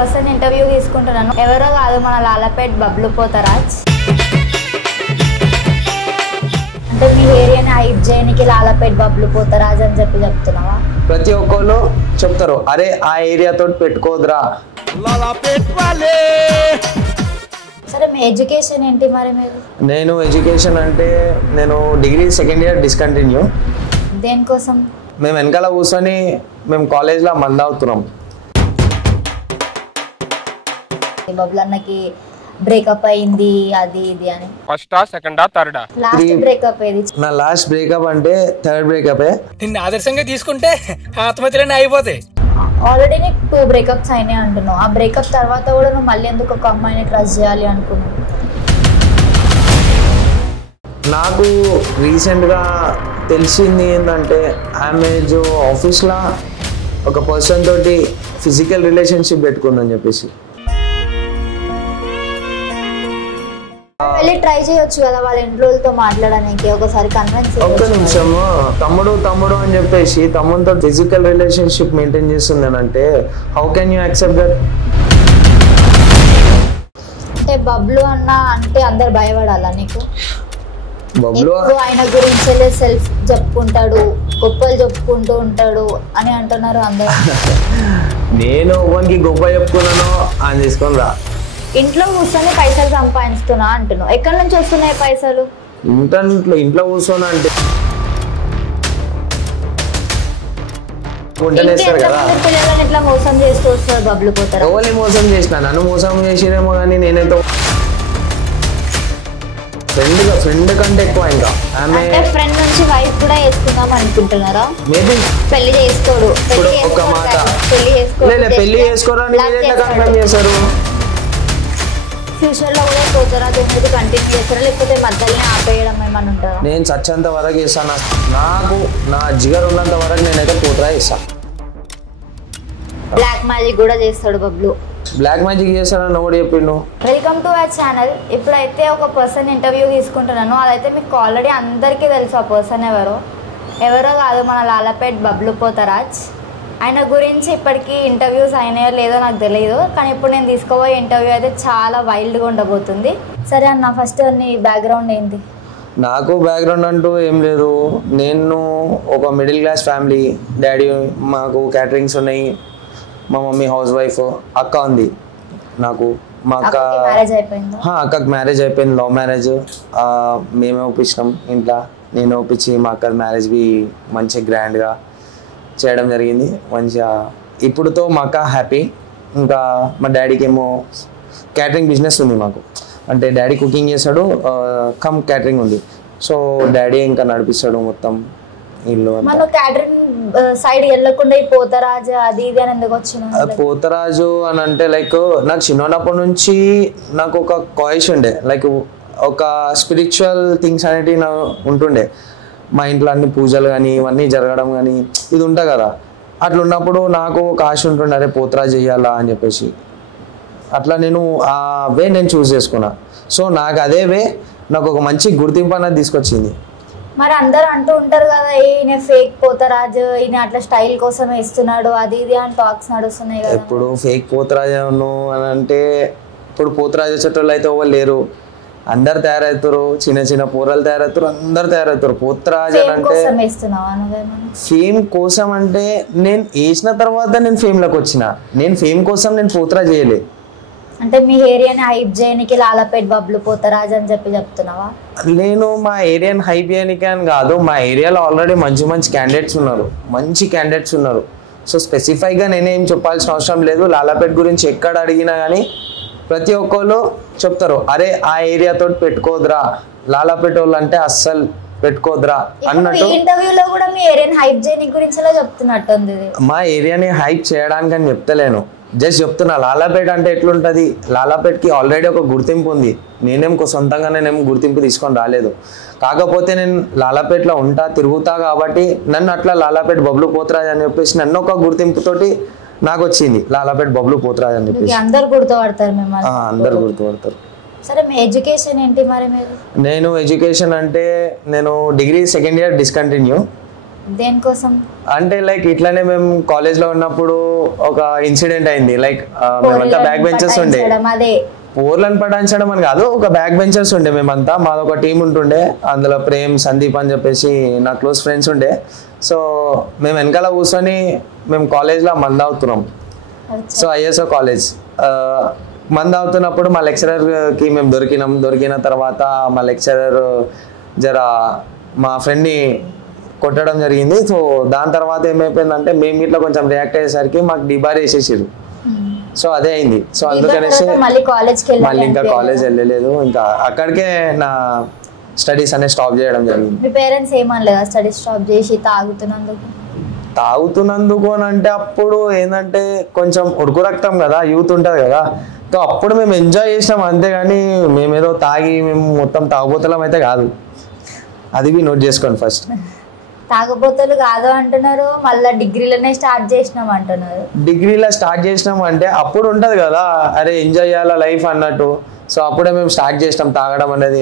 Person interview తీసుకుంటున్నాను. ఎవరో కాదు, మన లాలపేట్ బబ్లు పోతరాజ్. అంటే మీ ఏరియాని హైప్ చేయడానికి లాలపేట్ బబ్లు పోతరాజ్ అని చెప్తున్నావా? ప్రతి ఒక్కళ్ళు చెప్తారు, అరే ఆ ఏరియాతో పెట్టుకోదురా. సరే, మీ ఎడ్యుకేషన్ ఏంటి మరి? నేను ఎడ్యుకేషన్ అంటే నేను డిగ్రీ సెకండ్ ఇయర్ డిస్కంటిన్యూ. దేనికోసం? మేము వెనకాల కూర్చొని మేము కాలేజ్లో మంది అవుతున్నాం. బబ్లు అన్నకి బ్రేకప్ అయింది అది ఇది అని. ఫస్టా సెకండా థర్డా? లాస్ట్ బ్రేకప్ ఏది? నా లాస్ట్ బ్రేకప్ అంటే థర్డ్ బ్రేకప్. నిన్ను ఆదర్శంగా తీసుకుంటే ఆత్మహత్యలన్నీ అయిపోతాయి. ఆల్రెడీ నీకు 2 బ్రేకప్స్ అయినాయి అంటున్నావు. ఆ బ్రేకప్ తర్వాత కూడా నువ్వు మళ్ళీ ఎందుకు ఒక అమ్మాయిని ట్రస్ట్ చేయాలి అనుకున్నావు? నాకు రీసెంట్గా తెలిసింది ఏంటంటే ఆమె ఆఫీస్లో ఒక పర్సన్ తోటి ఫిజికల్ రిలేషన్షిప్ పెట్టుకుందని చెప్పేసి. వెళ్ళి ట్రై చేయొచ్చు కదా వాళ్ళ ఇంట్లోతో మాట్లాడడానికి, ఒకసారి కన్విన్స్. ఒక్క నిమిషము, తమ్ముడు తమ్ముడు అని చెప్పేసి తమ్ముడితో ఫిజికల్ రిలేషన్షిప్ మెయింటైన్ చేస్తుంది అని అంటే how can you accept that? అంటే బబ్లు అన్న అంటే అందరు భయపడాలా నీకు? బబ్లు ఆయన గురించి సెల్ఫ్ చెప్పుకుంటాడు, గొప్పలు చెప్పుకుంటూ ఉంటాడు అని అంటున్నారు అందరు. నేను ఒకరికి గొప్ప చెప్పుకున్నాను అని తీసుకొని రా. ఇంట్లో కూర్చొని పైసలు సంపాదిస్తున్నా అంటున్నావు. ఎక్కడి నుంచి వస్తున్నాయి పైసలు? ఇంట్లో కూర్చొని అంటే పిల్లలని ఇట్లా మోసం చేస్తూ వస్తారు బబ్లు పోతారు. ఎవరిని మోసం చేసిన? నన్ను మోసం చేసినేమో కానీ నేనైతే ఫ్రెండ్ కంటే ఎక్కువ. ఇంకా ఆమె ఫ్రెండ్ నుంచి వైఫ్ కూడా వేసుకుందాం అనుకుంటున్నారా? మేబీ పెళ్లి చేసుకోడు. ఒక మాట పెళ్లి చేసుకోరు అని మీరు ఎట్లా కన్ఫర్మ్ చేశారు? ఫ్యూచర్ లో కూడా పోతరాజ్ అనేది కంటిన్యూ చేస్తారా, లేకపోతే మధ్యలోనే ఆపేయడం ఏమన్నా ఉంటుందా? నేను చచ్చేంత వరకు ఇస్తాను. నాకు నా జిగర్ ఉన్నంత వరకు నేనైతే పోతరాజ్ ఇస్తాను. బ్లాక్ మ్యాజిక్ కూడా చేస్తాడు బబ్లు. బ్లాక్ మ్యాజిక్ చేస్తానని ఎవడు చెప్పిండు? Welcome to our channel. ఇప్పుడైతే ఒక పర్సన్ ఇంటర్వ్యూ తీసుకుంటున్నాను. అదైతే మీకు ఆల్రెడీ అందరికీ తెలుసు ఆ పర్సన్ ఎవరో కాదు, మన లాలపేట్ బబ్లు పోతరాజ్. ఆయన గురించి ఇప్పటికీ ఇంటర్వ్యూస్ అయినాయో లేదో నాకు తెలియదు, కానీ ఇప్పుడు నేను తీసుకోబోయే ఇంటర్వ్యూ అయితే చాలా వైల్డ్గా ఉండబోతుంది. సరే అన్న, ఫస్ట్ నీ బ్యాక్గ్రౌండ్ ఏంటి? నాకు బ్యాక్గ్రౌండ్ అంటూ ఏం లేదు. నేను ఒక మిడిల్ క్లాస్ ఫ్యామిలీ. డాడీ మాకు క్యాటరింగ్స్ ఉన్నాయి, మా మమ్మీ హౌస్ వైఫ్, అక్క ఉంది నాకు. మా అక్కకి మ్యారేజ్ అయిపోయింది, లవ్ మ్యారేజ్. మేమే ఒప్పించినాం ఇంట్లో. నేను ఒప్పించి మా అక్క మ్యారేజ్ బి మంచిగా గ్రాండ్గా చేయడం జరిగింది. మంచిగా ఇప్పుడుతో మా అక్క హ్యాపీ. ఇంకా మా డాడీకి ఏమో క్యాటరింగ్ బిజినెస్ ఉంది మాకు. అంటే డాడీ కుకింగ్ చేస్తాడు, కమ్ క్యాటరింగ్ ఉంది. సో డాడీ ఇంకా నడిపిస్తాడు మొత్తం ఇల్లు. క్యాటరింగ్ సైడ్ వెళ్ళకుండా పోతరాజు అది ఇది అని ఎందుకు వచ్చిన? పోతరాజు అని అంటే లైక్ నాకు చిన్నప్పటి నుంచి నాకు ఒక కాయిష్ ఉండే, లైక్ ఒక స్పిరిచువల్ థింగ్స్ అనేటివి నాకు ఉంటుండే. మా ఇంట్లో అన్ని పూజలు కానీ ఇవన్నీ జరగడం కానీ ఇది ఉంటాయి కదా. అట్లా ఉన్నప్పుడు నాకు ఒక ఆశ ఉంటుండే, అరే పోతరాజు చేయాలా అని చెప్పేసి. అట్లా నేను ఆ వే నేను చూస్ చేసుకున్నా. సో నాకు అదే వే నాకు ఒక మంచి గుర్తింపు అనేది తీసుకొచ్చింది. మరి అందరు అంటూ ఉంటారు కదా, ఈయన ఫేక్ పోతరాజు, ఈయన అట్లా స్టైల్ కోసం వేస్తున్నాడు అది ఇది అని టాక్స్ నడుస్తున్నాయి కదా. ఇప్పుడు ఫేక్ పోతరాజు అని అంటే ఇప్పుడు పోతరాజు వచ్చేటోళ్ళు అయితే ఎవరు లేరు. అందరు తయారవుతారు, చిన్న చిన్న పూరలు తయారవుతారు, అందరు తయారవుతారు. పోతరాజు అంటే ఫేమ్ కోసం అంటే నేను వేసిన తర్వాత నేను ఫేమ్లోకి వచ్చిన. నేను ఫేమ్ కోసం నేను పోతరాజు చేయలే. అంటే మీ ఏరియాని హైప్ చేయడానికి లాలపేట్ బబ్లు పోతరాజ్ అని చెప్తున్నావా? నేను మా ఏరియాని హైప్ చేయడానికి అని కాదు. మా ఏరియాలో ఆల్రెడీ మంచి క్యాండిడేట్స్ ఉన్నారు. సో స్పెసిఫైక్గా నేనేం చెప్పాల్సిన అవసరం లేదు. లాలపేట్ గురించి ఎక్కడ అడిగినా కానీ ప్రతి ఒక్కళ్ళు చెప్తారు, అరే ఆ ఏరియాతో పెట్టుకోదురా, లాలపేట వాళ్ళు అంటే అస్సలు పెట్టుకోదురా అన్నట్టు. ఇంటర్వ్యూలో కూడా మీ ఏరియాని హైప్ చేయడానికి గురించి చెప్తున్నట్టుంది. మా ఏరియాని హైప్ చేయడానికి అని చెప్తలేను, జస్ట్ చెప్తున్నా. లాలపేట అంటే ఎట్లుంటుంది, లాలపేటకి ఆల్రెడీ ఒక గుర్తింపు ఉంది. సొంతంగా నేనేం గుర్తింపు తీసుకొని రాలేదు. కాకపోతే నేను లాలపేటలో ఉంటా, తిరుగుతా కాబట్టి నన్ను అట్లా లాలపేట బబ్లు పోతరాజ్ అని చెప్పేసి నన్ను ఒక గుర్తింపుతోటి నాకు వచ్చింది లాలపేట బబ్లు పోతరాజ్ అని చెప్పేసి. అందరు గుర్తుపడతారు మిమ్మల్ని? అందరు గుర్తుపడతారు. సరే, మీ ఎడ్యుకేషన్ ఏంటి మరి? నేను ఎడ్యుకేషన్ అంటే నేను డిగ్రీ సెకండ్ ఇయర్ డిస్కంటిన్యూ. దేనికోసం? అంటే లైక్ ఇట్లానే మేము కాలేజ్లో ఉన్నప్పుడు ఒక ఇన్సిడెంట్ అయింది. లైక్ మేమంతా బ్యాక్ బెంచర్స్ ఉండే, అదే పోర్లను పటాయించడం అని కాదు, ఒక బ్యాక్ బెంచర్స్ ఉండే మేమంతా. మాది ఒక టీం ఉంటుండే, అందులో ప్రేమ్, సందీప్ అని చెప్పేసి నా క్లోజ్ ఫ్రెండ్స్ ఉండే. సో మేము వెనకాల కూర్చొని మేము కాలేజ్లో మందు అవుతున్నాం. సో ఐఎస్ఓ కాలేజ్ మందు అవుతున్నప్పుడు మా లెక్చరర్కి మేము దొరికిన తర్వాత మా లెక్చరర్ మా ఫ్రెండ్ని కొట్టడం జరిగింది. సో దాని తర్వాత ఏమైపోయిందంటే మేము ఇట్లా కొంచెం రియాక్ట్ అయ్యేసరికి మాకు డిబార్ వేసేసారు. సో అదే అయింది. సో అందుకనేసి మళ్ళీ ఇంకా కాలేజ్ వెళ్ళలేదు, ఇంకా అక్కడికే నా స్టడీస్ అనేది స్టాప్ చేయడం జరిగింది. మీ పేరెంట్స్ ఏమనలేదా స్టడీస్ స్టాప్ చేసి తాగుతున్నందుకు అని అంటే అప్పుడు ఏంటంటే కొంచెం ఉడుకు రక్తం కదా, యూత్ ఉంటుంది కదా. సో అప్పుడు మేము ఎంజాయ్ చేసినాం అంతేగాని మేమేదో తాగి మేము మొత్తం తాగుబోతలం అయితే కాదు. అది నోట్ చేసుకోండి. ఫస్ట్ తాగబోతులు కాదు అంటున్నారు, మళ్ళీ డిగ్రీలోనే స్టార్ట్ చేసినాం అంటున్నారు. డిగ్రీలో స్టార్ట్ చేసినాం అంటే అప్పుడు ఉంటుంది కదా, అరే ఎంజాయ్ చేయాలా లైఫ్ అన్నట్టు. సో అప్పుడే మేము స్టార్ట్ చేసినాం తాగడం అనేది.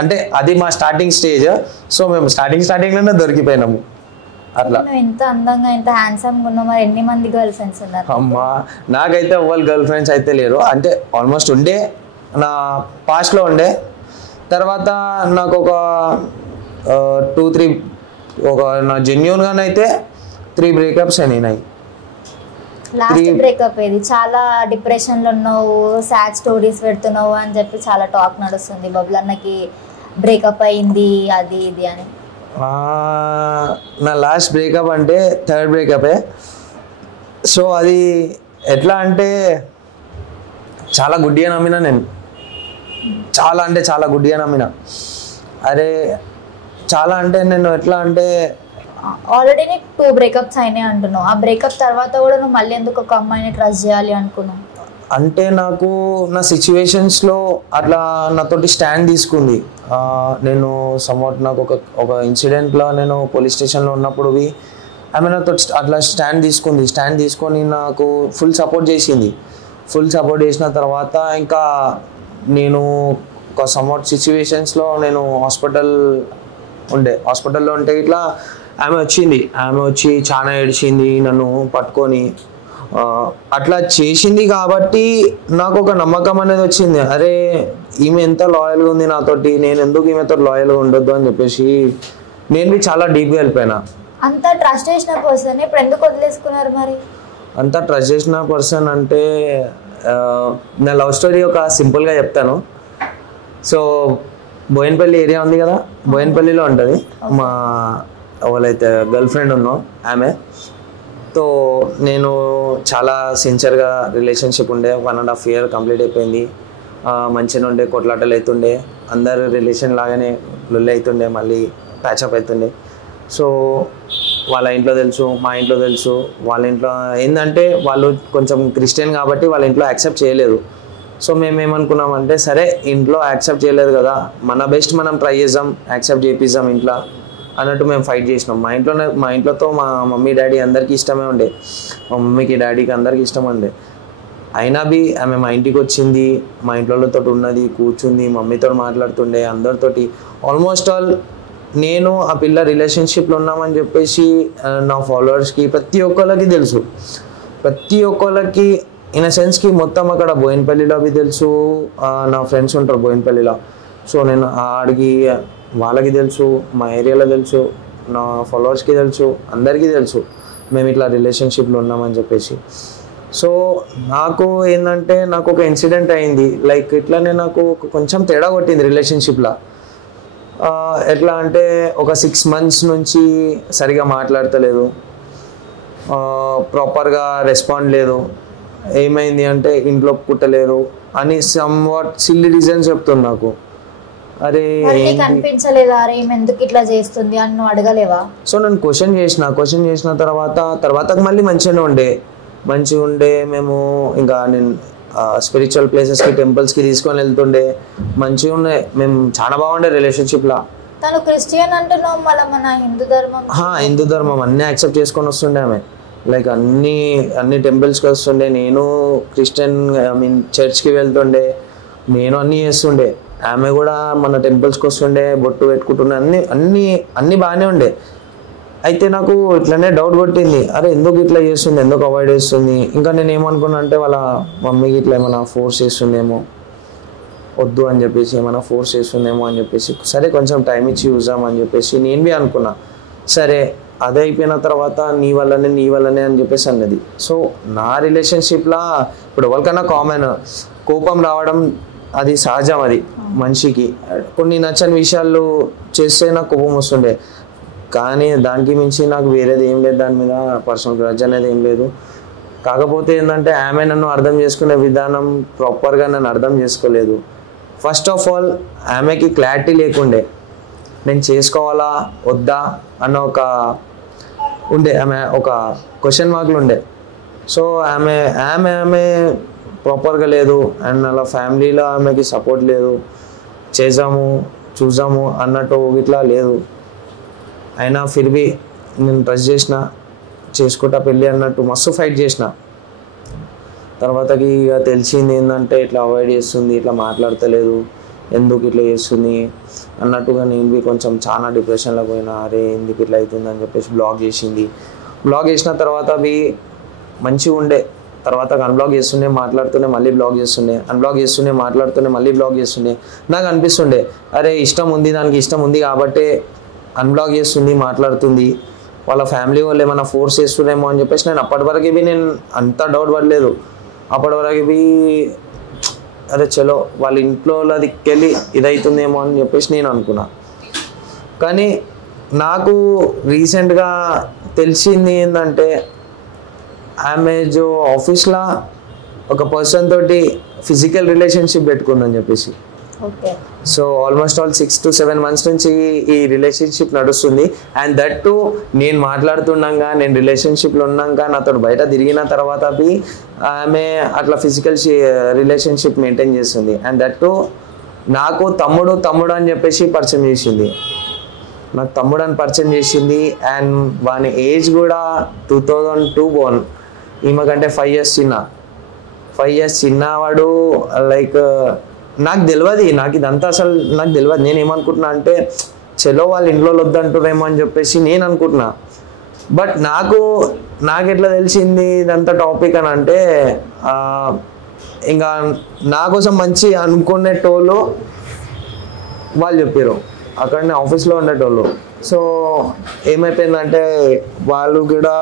అంటే అది మా స్టార్టింగ్ స్టేజ్. సో మేము స్టార్టింగ్లోనే దొరికిపోయినాము అట్లా. ఎంత అందంగా ఎంత హ్యాండ్సమ్గా ఉన్నావు, మరి ఎన్ని మంది గర్ల్ ఫ్రెండ్స్ ఉన్నారు? అమ్మా నాకైతే ఎవ్వరు గర్ల్ ఫ్రెండ్స్ అయితే లేరు. అంటే ఆల్మోస్ట్ ఉండే, నా పాస్ట్లో ఉండే. తర్వాత నాకు ఒక 2-3 నా జెన్యూన్గానైతే 3 బ్రేకప్స్ అయినాయి. లాస్ట్ బ్రేకప్ ఏది? చాలా డిప్రెషన్లో ఉన్నావు, సాడ్ స్టోరీస్ పెడుతున్నావు అని చెప్పి చాలా టాక్ నడుస్తుంది, బబ్లు అన్నకి బ్రేకప్ అయింది అది ఇది అని. నా లాస్ట్ బ్రేకప్ అంటే 3rd బ్రేకపే. సో అది ఎట్లా అంటే చాలా గుడ్డిగా నమ్మినా నేను, చాలా అంటే చాలా గుడ్డిగా నమ్మిన. అరే చాలా అంటే నేను ఎట్లా అంటే ఆల్రెడీ నీకు 2 బ్రేకప్స్ అయినాయి అంటున్నావు, ఆ బ్రేకప్ తర్వాత కూడా నువ్వు మళ్ళీ ఎందుకు ఒక అమ్మాయిని ట్రస్ట్ చేయాలి అనుకున్నావు? అంటే నాకు నా సిచ్యువేషన్స్లో అట్లా నాతోటి స్టాండ్ తీసుకుంది. నేను సమ్వాట్ నాకు ఒక ఇన్సిడెంట్లో నేను పోలీస్ స్టేషన్లో ఉన్నప్పుడు ఆమె నాతో అట్లా స్టాండ్ తీసుకొని నాకు ఫుల్ సపోర్ట్ చేసింది. ఫుల్ సపోర్ట్ చేసిన తర్వాత ఇంకా నేను ఒక సమ్వాట్ సిచ్యువేషన్స్లో నేను హాస్పిటల్లో ఉంటే ఇట్లా ఆమె వచ్చి చాలా ఏడిచింది నన్ను పట్టుకొని. అట్లా చేసింది కాబట్టి నాకు ఒక నమ్మకం అనేది వచ్చింది. అరే ఈమె ఎంత లాయల్గా ఉంది నాతోటి, నేను ఎందుకు ఈమెతో లాయల్గా ఉండొద్దు అని చెప్పేసి నేను చాలా డీప్గా వెళ్ళిపోయినా. అంత ట్రస్ట్ చేసిన పర్సన్ ఇప్పుడు ఎందుకు వదిలేసుకున్నారు? మరి అంత ట్రస్ట్ చేసిన పర్సన్ అంటే నా లవ్ స్టోరీ ఒక సింపుల్గా చెప్తాను. సో బోయినపల్లి ఏరియా ఉంది కదా, బోయినపల్లిలో ఉంటుంది మా ఎవరైతే గర్ల్ ఫ్రెండ్ ఉన్నో ఆమె. సో నేను చాలా సిన్సియర్గా రిలేషన్షిప్ ఉండే, 1.5 year కంప్లీట్ అయిపోయింది. మంచిగా ఉండే, కొట్లాటలు అవుతుండే, అందరు రిలేషన్ లాగానే లొల్లి అవుతుండే, మళ్ళీ ప్యాచప్ అవుతుండే. సో వాళ్ళ ఇంట్లో తెలుసు, మా ఇంట్లో తెలుసు. వాళ్ళ ఇంట్లో ఏంటంటే వాళ్ళు కొంచెం క్రిస్టియన్ కాబట్టి వాళ్ళ ఇంట్లో యాక్సెప్ట్ చేయలేదు. సో మేము ఏమనుకున్నామంటే సరే ఇంట్లో యాక్సెప్ట్ చేయలేదు కదా, మన బెస్ట్ మనం ట్రై చేద్దాం, యాక్సెప్ట్ చేపిద్దాం ఇంట్లో అన్నట్టు మేము ఫైట్ చేసినాం. మా ఇంట్లోతో మా మమ్మీ డాడీ అందరికీ ఇష్టమే ఉండే, మా మమ్మీకి డాడీకి అందరికీ ఇష్టం ఉండే. అయినా ఆమె మా ఇంటికి వచ్చింది, మా ఇంట్లోతో ఉన్నది, కూర్చుంది, మమ్మీతో మాట్లాడుతుండే, అందరితోటి. ఆల్మోస్ట్ ఆల్ నేను ఆ పిల్ల రిలేషన్షిప్లో ఉన్నామని చెప్పేసి నా ఫాలోవర్స్కి ప్రతి ఒక్కళ్ళకి తెలుసు. ప్రతి ఒక్కళ్ళకి ఇన్ అ సెన్స్కి మొత్తం అక్కడ బోయినపల్లిలో తెలుసు, నా ఫ్రెండ్స్ ఉంటారు బోయినపల్లిలో. సో నేను అడిగి వాళ్ళకి తెలుసు, మా ఏరియాలో తెలుసు, నా ఫాలోవర్స్కి తెలుసు, అందరికీ తెలుసు మేము ఇట్లా రిలేషన్షిప్లో ఉన్నామని చెప్పేసి. సో నాకు ఏంటంటే నాకు ఒక ఇన్సిడెంట్ అయింది, లైక్ ఇట్లానే నాకు కొంచెం తేడా కొట్టింది రిలేషన్షిప్లో. ఎట్లా అంటే ఒక 6 months నుంచి సరిగా మాట్లాడతలేదు, ప్రాపర్గా రెస్పాండ్ లేదు. ఏమైంది అంటే ఇంట్లో కుట్టలేరు అని సమ్వాట్ సిల్లీ రీజన్స్ చెప్తుంది నాకు. అరే కనిపించలేదా ఎందుకు ఇట్లా చేస్తుంది అని నువ్వు అడగలేవా? సో నేను క్వశ్చన్ చేసిన తర్వాత మళ్ళీ మంచిగా ఉండే. మేము ఇంకా నేను స్పిరిచువల్ ప్లేసెస్కి, టెంపుల్స్కి తీసుకొని వెళ్తుండే, మంచిగా ఉన్నాయి, మేము చాలా బాగుండే రిలేషన్షిప్లో. తను క్రిస్టియన్ అంటున్నావు, మళ్ళీ మన హిందూ ధర్మం అన్నీ యాక్సెప్ట్ చేసుకొని వస్తుండే ఆమె. లైక్ అన్ని టెంపుల్స్కి వస్తుండే, నేను క్రిస్టియన్ చర్చ్కి వెళ్తుండే, నేను అన్నీ చేస్తుండే. ఆమె కూడా మన టెంపుల్స్కి వస్తుండే, బొట్టు పెట్టుకుంటుండే, అన్నీ బాగానే ఉండే. అయితే నాకు ఇట్లనే డౌట్ కొట్టింది, అరే ఎందుకు ఇట్లా చేస్తుంది, ఎందుకు అవాయిడ్ చేస్తుంది. ఇంకా నేను ఏమనుకున్నా అంటే వాళ్ళ మమ్మీకి ఇట్లా ఏమైనా ఫోర్స్ చేస్తుందేమో, వద్దు అని చెప్పేసి ఏమైనా ఫోర్స్ చేస్తుందేమో అని చెప్పేసి సరే కొంచెం టైం ఇచ్చి చూద్దామని చెప్పేసి నేను బి అనుకున్నా. సరే అదే అయిపోయిన తర్వాత నీ వల్లనే అని చెప్పేసి అన్నది. సో నా రిలేషన్షిప్లా ఇప్పుడు ఎవరికైనా కామన్ కోపం రావడం అది సహజం, అది మనిషికి. కొన్ని నచ్చని విషయాలు చేస్తే నాకు కోపం వస్తుండే, కానీ దానికి మించి నాకు వేరేది ఏం లేదు, దాని మీద పర్సనల్ గ్రడ్జ్ అనేది ఏం లేదు. కాకపోతే ఏంటంటే ఆమె నన్ను అర్థం చేసుకునే విధానం ప్రాపర్గా నన్ను అర్థం చేసుకోలేదు. ఫస్ట్ ఆఫ్ ఆల్ ఆమెకి క్లారిటీ లేకుండే నేను చేసుకోవాలా వద్దా అన్న ఒక క్వశ్చన్ మార్కులు ఉండే. సో ఆమె ప్రాపర్గా లేదు అండ్ అలా ఫ్యామిలీలో ఆమెకి సపోర్ట్ లేదు, చూసాము అన్నట్టు ఇట్లా లేదు. అయినా ఫిర్బీ నేను ట్రస్ట్ చేసుకుంటా పెళ్ళి అన్నట్టు మస్తు ఫైట్ చేసిన. తర్వాతకి ఇక తెలిసింది ఏంటంటే ఇట్లా అవాయిడ్ చేస్తుంది, ఇట్లా మాట్లాడతలేదు, ఎందుకు ఇట్లా చేస్తుంది అన్నట్టుగా నేను కొంచెం చాలా డిప్రెషన్లో పోయినా. అరే ఎందుకు ఇట్లా అవుతుంది అని చెప్పేసి బ్లాక్ చేసిన తర్వాత అవి మంచిగా ఉండే. తర్వాత అన్బ్లాక్ చేస్తుండే, మాట్లాడుతూనే మళ్ళీ బ్లాక్ చేస్తుండే, అన్బ్లాక్ చేస్తుండే, మాట్లాడుతూనే మళ్ళీ బ్లాక్ చేస్తుండే. నాకు అనిపిస్తుండే అరే దానికి ఇష్టం ఉంది కాబట్టే అన్బ్లాక్ చేస్తుంది, మాట్లాడుతుంది, వాళ్ళ ఫ్యామిలీ వాళ్ళు ఏమైనా ఫోర్స్ చేస్తుండేమో అని చెప్పేసి నేను అప్పటి వరకు నేను అంత డౌట్ పడలేదు. అప్పటి వరకు అరే చలో వాళ్ళ ఇంట్లో దిక్కెళ్ళి ఇదవుతుందేమో అని చెప్పేసి నేను అనుకున్నా. కానీ నాకు రీసెంట్గా తెలిసింది ఏంటంటే ఆమె ఆఫీస్లో ఒక పర్సన్ తోటి ఫిజికల్ రిలేషన్షిప్ పెట్టుకుందని చెప్పేసి. సో ఆల్మోస్ట్ 6 to 7 months నుంచి ఈ రిలేషన్షిప్ నడుస్తుంది. అండ్ దట్ టు నేను మాట్లాడుతున్నాగా, నేను రిలేషన్షిప్లో ఉన్నాక నాతో బయట తిరిగిన తర్వాత ఆమె అట్లా ఫిజికల్ రిలేషన్షిప్ మెయింటైన్ చేస్తుంది. అండ్ దట్ టు నాకు తమ్ముడు అని చెప్పేసి పరిచయం చేసింది. నాకు తమ్ముడు అని పరిచయం చేసింది. అండ్ వాని ఏజ్ కూడా 2002 బోర్న్, ఈమె కంటే 5 years చిన్నవాడు. లైక్ నాకు తెలియదు, నాకు ఇదంతా అసలు నాకు తెలియదు. నేను ఏమనుకుంటున్నా అంటే చలో వాళ్ళ ఇంట్లో వద్దంటున్నారేమో అని చెప్పేసి నేను అనుకుంటున్నా. బట్ నాకు ఎట్లా తెలిసింది ఇదంతా టాపిక్ అని అంటే ఇంకా నా కోసం మంచి అనుకునేటోళ్ళు వాళ్ళు చెప్పారు, అక్కడనే ఆఫీస్లో ఉండేటోళ్ళు. సో ఏమైపోయిందంటే వాళ్ళు కూడా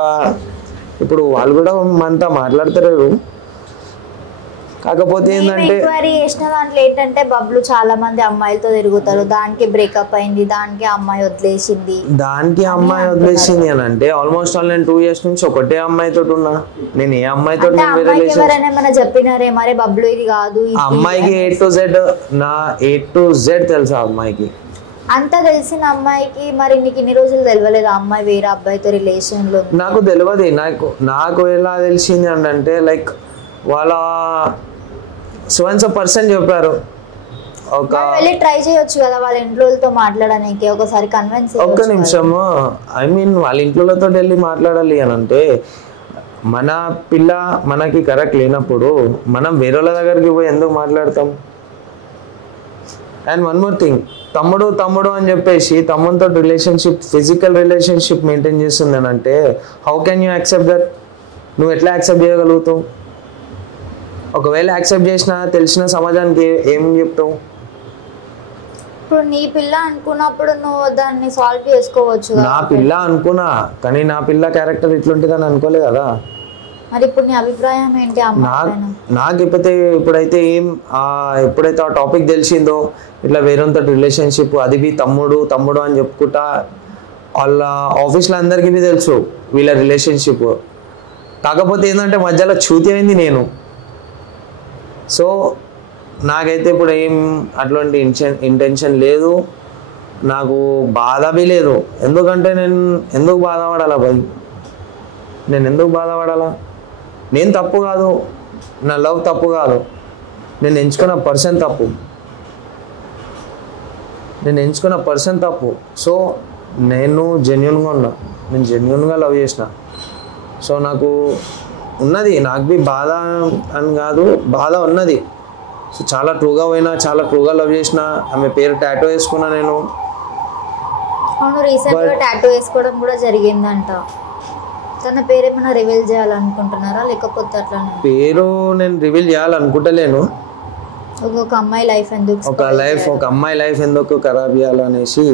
మనతో మాట్లాడతారు. కాకపోతే ఏంటంటే ఎంక్వైరీ చేసిన దాంట్లో ఏంటంటే బబ్లు చాలా మంది అమ్మాయిలతో తిరుగుతారు, దానికి బ్రేకప్ అయింది, దానికి అమ్మాయి వదిలేసింది అని అంటే ఆల్మోస్ట్ ఆల్ నేను 2 years నుంచి ఒకటే అమ్మాయితో ఉన్నా. నేను ఏ అమ్మాయితో ఎవరైనా చెప్పినారే మరి బబ్లు ఇది కాదు, అమ్మాయికి A to Z తెలుసా అమ్మాయికి అంత తెలిసిన అమ్మాయికి మరి నీకు ఇన్ని రోజులు తెలియలేదు అమ్మాయి వేరే అబ్బాయితో రిలేషన్ లో? నాకు తెలియదు. నాకు ఎలా తెలిసింది అంటే లైక్ వాళ్ళ పర్సన్ చెప్పారు. ట్రై చేయొచ్చు కదా వాళ్ళ ఇంట్లోతో మాట్లాడడానికి, ఒకసారి కన్విన్స్. ఒక్క నిమిషము, వాళ్ళ ఇంట్లోతో వెళ్ళి మాట్లాడాలి అని అంటే మన పిల్ల మనకి కరెక్ట్ లేనప్పుడు మనం వేరే వాళ్ళ దగ్గరికి పోయి ఎందుకు మాట్లాడతాం? అండ్ వన్ మోర్ థింగ్, తమ్ముడు అని చెప్పేసి తమ్ముడితో ఫిజికల్ రిలేషన్షిప్ మెయింటైన్ చేస్తుంది అని అంటే how can you accept that? నువ్వు ఎట్లా యాక్సెప్ట్ చేయగలుగుతావు? ఒకవేళ యాక్సెప్ట్ చేసినా తెలిసిన సమాజానికి ఏం చెప్తావు? ఇప్పుడు నీ పిల్ల అనుకున్నప్పుడు నువ్వు దాన్ని సాల్వ్ చేసుకోవచ్చు. నా పిల్ల అనుకున్నా, కానీ నా పిల్ల క్యారెక్టర్ ఇట్లుంటుందని అనుకోలే కదా. మరి ఇప్పుడు నీ అభిప్రాయం ఏంటి? నాకు ఎప్పుడైతే ఎప్పుడైతే ఆ టాపిక్ తెలిసిందో ఇట్లా వేరేంత రిలేషన్షిప్, అది తమ్ముడు అని చెప్పుకుంటా వాళ్ళ ఆఫీస్లో అందరికీ తెలుసు వీళ్ళ రిలేషన్షిప్. కాకపోతే ఏంటంటే మధ్యలో చూతి అయింది నేను. సో నాకైతే ఇప్పుడు ఏం అట్లాంటి ఇంటెన్షన్ లేదు, నాకు బాధ లేదు. ఎందుకంటే నేను ఎందుకు బాధపడాలా భయ్? ఎందుకు బాధపడాలా? నేను తప్పు కాదు, నా లవ్ తప్పు కాదు, నేను ఎంచుకున్న పర్సన్ తప్పు. సో నేను జెన్యున్గా ఉన్నా, నేను జెన్యున్గా లవ్ చేసిన. సో నాకు ఉన్నది, నాకు బాధ అని కాదు, బాధ ఉన్నది. సో చాలా ట్రూగా పోయినా, చాలా ట్రూగా లవ్ చేసిన, ఆమె పేరు టాటూ వేసుకున్నా నేను. అవును, రీసెంట్ గా టాటూ వేసుకోవడం కూడా జరిగిందంట. తన పేరు ఏమైనా రివీల్ చేయాలనుకుంటున్నారా లేకపోతే అట్లానే? పేరు నేను రివీల్ చేయాలనుకుంటలేను. ఒక అమ్మాయి లైఫ్ ఎందుకు ఒక అమ్మాయి లైఫ్ ఎందుకు ఖరాబ్ చేయాలనేసి.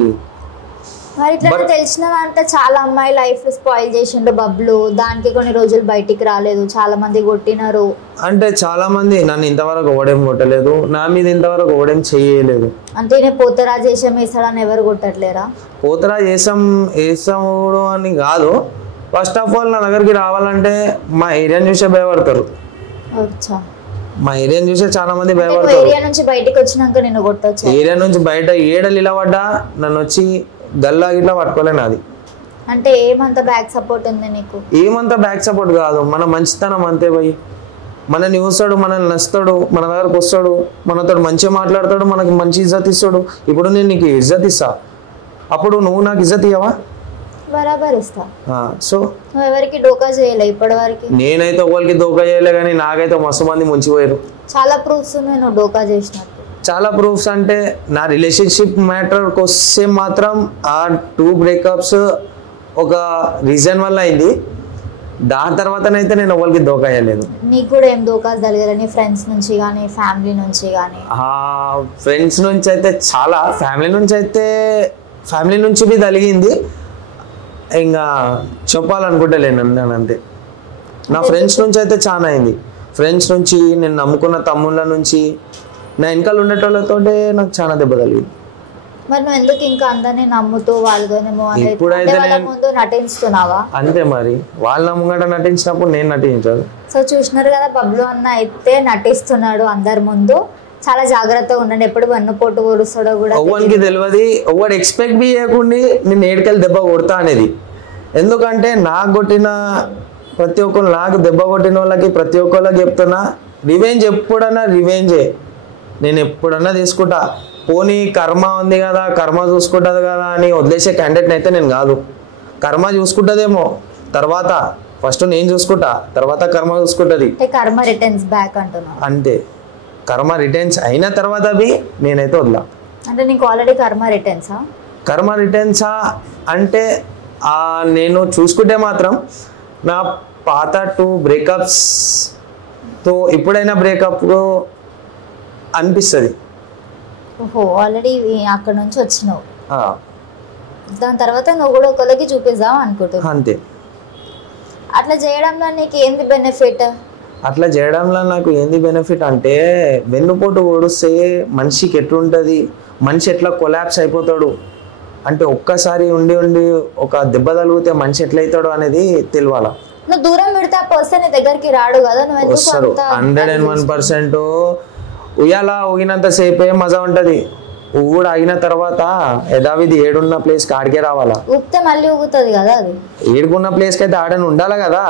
మరి ఇట్లా తెలిసిన అంటే చాలా అమ్మాయి లైఫ్ స్పాయిల్ చేసిండు బబ్లు. దానికి కొన్ని రోజులు బయటికి రాలేదు, చాలా మంది కొట్టినారు. అంటే చాలా మంది నన్ను ఇంతవరకు ఓడేం కొట్టలేదు, నా మీద ఇంతవరకు ఓడేం చేయలేదు. అంటే నేను పోతరాజు వేషం వేస్తాడని ఎవరు కొట్టట్లేరా? పోతరాజు వేసాడు అని కాదు. ఫస్ట్ ఆఫ్ ఆల్ నా దగ్గరికి రావాలంటే మా ఏరియాని చూసే భయపడతారు. మా ఏరియాని చూసే చాలా మంది భయపడతారు. ఏరియా నుంచి బయటికి వచ్చినాక నేను కొట్టొచ్చు. ఏరియా నుంచి బయట ఏడలు ఇలా పడ్డా నన్ను వచ్చి గల్లా గిట్లా పట్టుకోలేను. అది అంటే ఏమంత బ్యాక్ సపోర్ట్ ఉంది నీకు? ఏమంత బ్యాక్ సపోర్ట్ కాదు, మన మంచితనం అంతే పోయి. మనల్ని చూస్తాడు, మనల్ని నచ్చుతాడు, మన దగ్గరకు వస్తాడు, మనతో మంచిగా మాట్లాడతాడు, మనకి మంచి ఇజ్జత్ ఇస్తాడు. ఇప్పుడు నేను నీకు ఇజ్జత్ ఇస్తా, అప్పుడు నువ్వు నాకు ఇజ్జత్ ఇవ్వవా? బరాబర్ ఇస్తా. సో నువ్వు ఎవరికి డోకా చేయలే ఇప్పటి వరకు? నేనైతే ఒకరికి దోకా చేయలే, కానీ నాకైతే మస్తు మంది ముంచిపోయారు. చాలా ప్రూఫ్స్ ఉన్నాయి నువ్వు డోకా చేసినట్టు. చాలా ప్రూఫ్స్ అంటే నా రిలేషన్షిప్ మ్యాటర్కి వస్తే మాత్రం ఆ 2 బ్రేకప్స్ ఒక రీజన్ వల్ల అయింది. దాని తర్వాతనైతే నేను ఎవరికి దోకా చేయలేదు. నీకు కూడా ఏం దోకాస్ తగలేదని ఫ్రెండ్స్ నుంచి కానీ ఫ్యామిలీ నుంచి కానీ? ఫ్రెండ్స్ నుంచి అయితే చాలా, ఫ్యామిలీ నుంచి బి తగిలింది. ఇంకా చెప్పాలనుకుంటలేను నేను అంతే. నా ఫ్రెండ్స్ నుంచి అయితే చాలా అయింది. ఫ్రెండ్స్ నుంచి, నేను నమ్ముకున్న తమ్ముళ్ళ నుంచి, నా వెనకాల ఉండేటోళ్ళతో నాకు చాలా దెబ్బ తగిలింది. మరి నువ్వు ఎందుకు ఇంకా అందరినీ నమ్ముతూ వాళ్ళతోనేమో ఇప్పుడైతే ముందు నటిస్తున్నావా? అంతే మరి, వాళ్ళ ముంగట నటించినప్పుడు నేను నటించాను. సో చూసినారు కదా, బబ్లు అన్న అయితే నటిస్తున్నాడు అందరి ముందు. చాలా జాగ్రత్తగా ఉండండి, ఎప్పుడు వెన్నుపోటు ఊరుస్తాడో కూడా ఎవరికి తెలియదు. ఎవడు ఎక్స్పెక్ట్ బి చేయకుండా నేను ఏడుకెళ్ళి దెబ్బ కొడతా అనేది. ఎందుకంటే నాకు కొట్టిన ప్రతి ఒక్కరు, నాకు దెబ్బ కొట్టిన వాళ్ళకి ప్రతి ఒక్కళ్ళకి చెప్తున్నా, రివెంజ్ ఎప్పుడన్నా రివెంజే. నేను ఎప్పుడన్నా తీసుకుంటా. పోనీ కర్మ ఉంది కదా, కర్మ చూసుకుంటుంది కదా అని వదిలేసే క్యాండిడేట్ని అయితే నేను కాదు. కర్మ చూసుకుంటుందేమో తర్వాత, ఫస్ట్ నేను చూసుకుంటా, తర్వాత కర్మ చూసుకుంటుంది. కర్మ రిటర్న్స్ బ్యాక్ అంటున్నా. అంతే, కర్మ రిటర్న్స్ అయిన తర్వాత బి నేనైతే వదిలా. అంటే నీకు ఆల్రెడీ కర్మ రిటర్న్సా? కర్మ రిటర్న్సా అంటే నేను చూసుకుంటే మాత్రం నా పాత 2 బ్రేకప్స్తో ఎప్పుడైనా బ్రేకప్ అనిపిస్తుంది. ఓహో, ఆల్రెడీ అక్కడ నుంచి వచ్చినావు. దాని తర్వాత నువ్వు కూడా ఒకరికి చూపిద్దాం అనుకుంటున్నావు. అంతే. అట్లా చేయడంలో నీకు ఏంది బెనిఫిట్? అట్లా చేయడంలో నాకు ఏంది బెనిఫిట్ అంటే, వెన్నుపోటు ఓడిస్తే మనిషికి ఎట్లుంటుంది, మనిషి ఎట్లా కొలాప్స్ అయిపోతాడు అంటే, ఒక్కసారి ఉండి ఒక దెబ్బ తగిలితే మనిషి ఎట్లయితాడు అనేది తెలియాల. నువ్వు దూరం పెడితే ఆ పర్సన్ నీ దగ్గరికి రాడు కదా. నువ్వు వస్తారు 101%. ఉయ్యాల ఊగినంత సేపే మజా ఉంటుంది. ఊగుడు ఆగిన తర్వాత యథావిధి ఏడున్న ప్లేస్కి ఆడికే రావాలా. ఊపితే మళ్ళీ ఊగుతుంది కదా. అది ఏడుకున్న ప్లేస్కి అయితే ఆడని ఉండాలి కదా,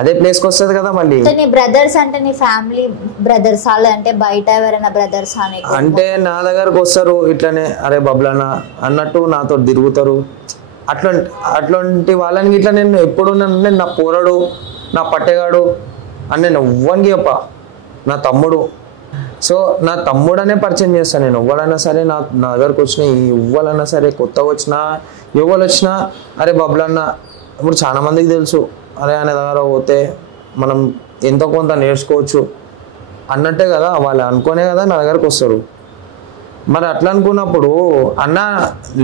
అదే ప్లేస్కి వస్తుంది కదా మళ్ళీ. నీ బ్రదర్స్ అంటే నీ ఫ్యామిలీ బ్రదర్స్ అంటే బయట ఎవరైనా బ్రదర్స్ అంటే నా దగ్గరకు వస్తారు ఇట్లనే, అరే బబ్లన్న అన్నట్టు నాతో తిరుగుతారు. అట్లాంటి వాళ్ళని ఇట్లా నేను ఎప్పుడు నా పోరడు, నా పట్టెగాడు అని నేను ఎవ్వనికి చెప్ప. నా తమ్ముడు, సో నా తమ్ముడనే పరిచయం చేస్తాను నేను. ఎవ్వడైనా సరే నా దగ్గరకు వచ్చినా, ఎవ్వరైనా సరే కొత్తగా వచ్చినా, ఎవరు వచ్చినా, అరే బబ్లన్న. ఇప్పుడు చాలా మందికి తెలుసు, అరే ఆయన దగ్గర పోతే మనం ఎంతో కొంత నేర్చుకోవచ్చు అన్నట్టే కదా, వాళ్ళు అనుకునే కదా నా దగ్గరకు వస్తారు. మరి అట్లా అనుకున్నప్పుడు అన్న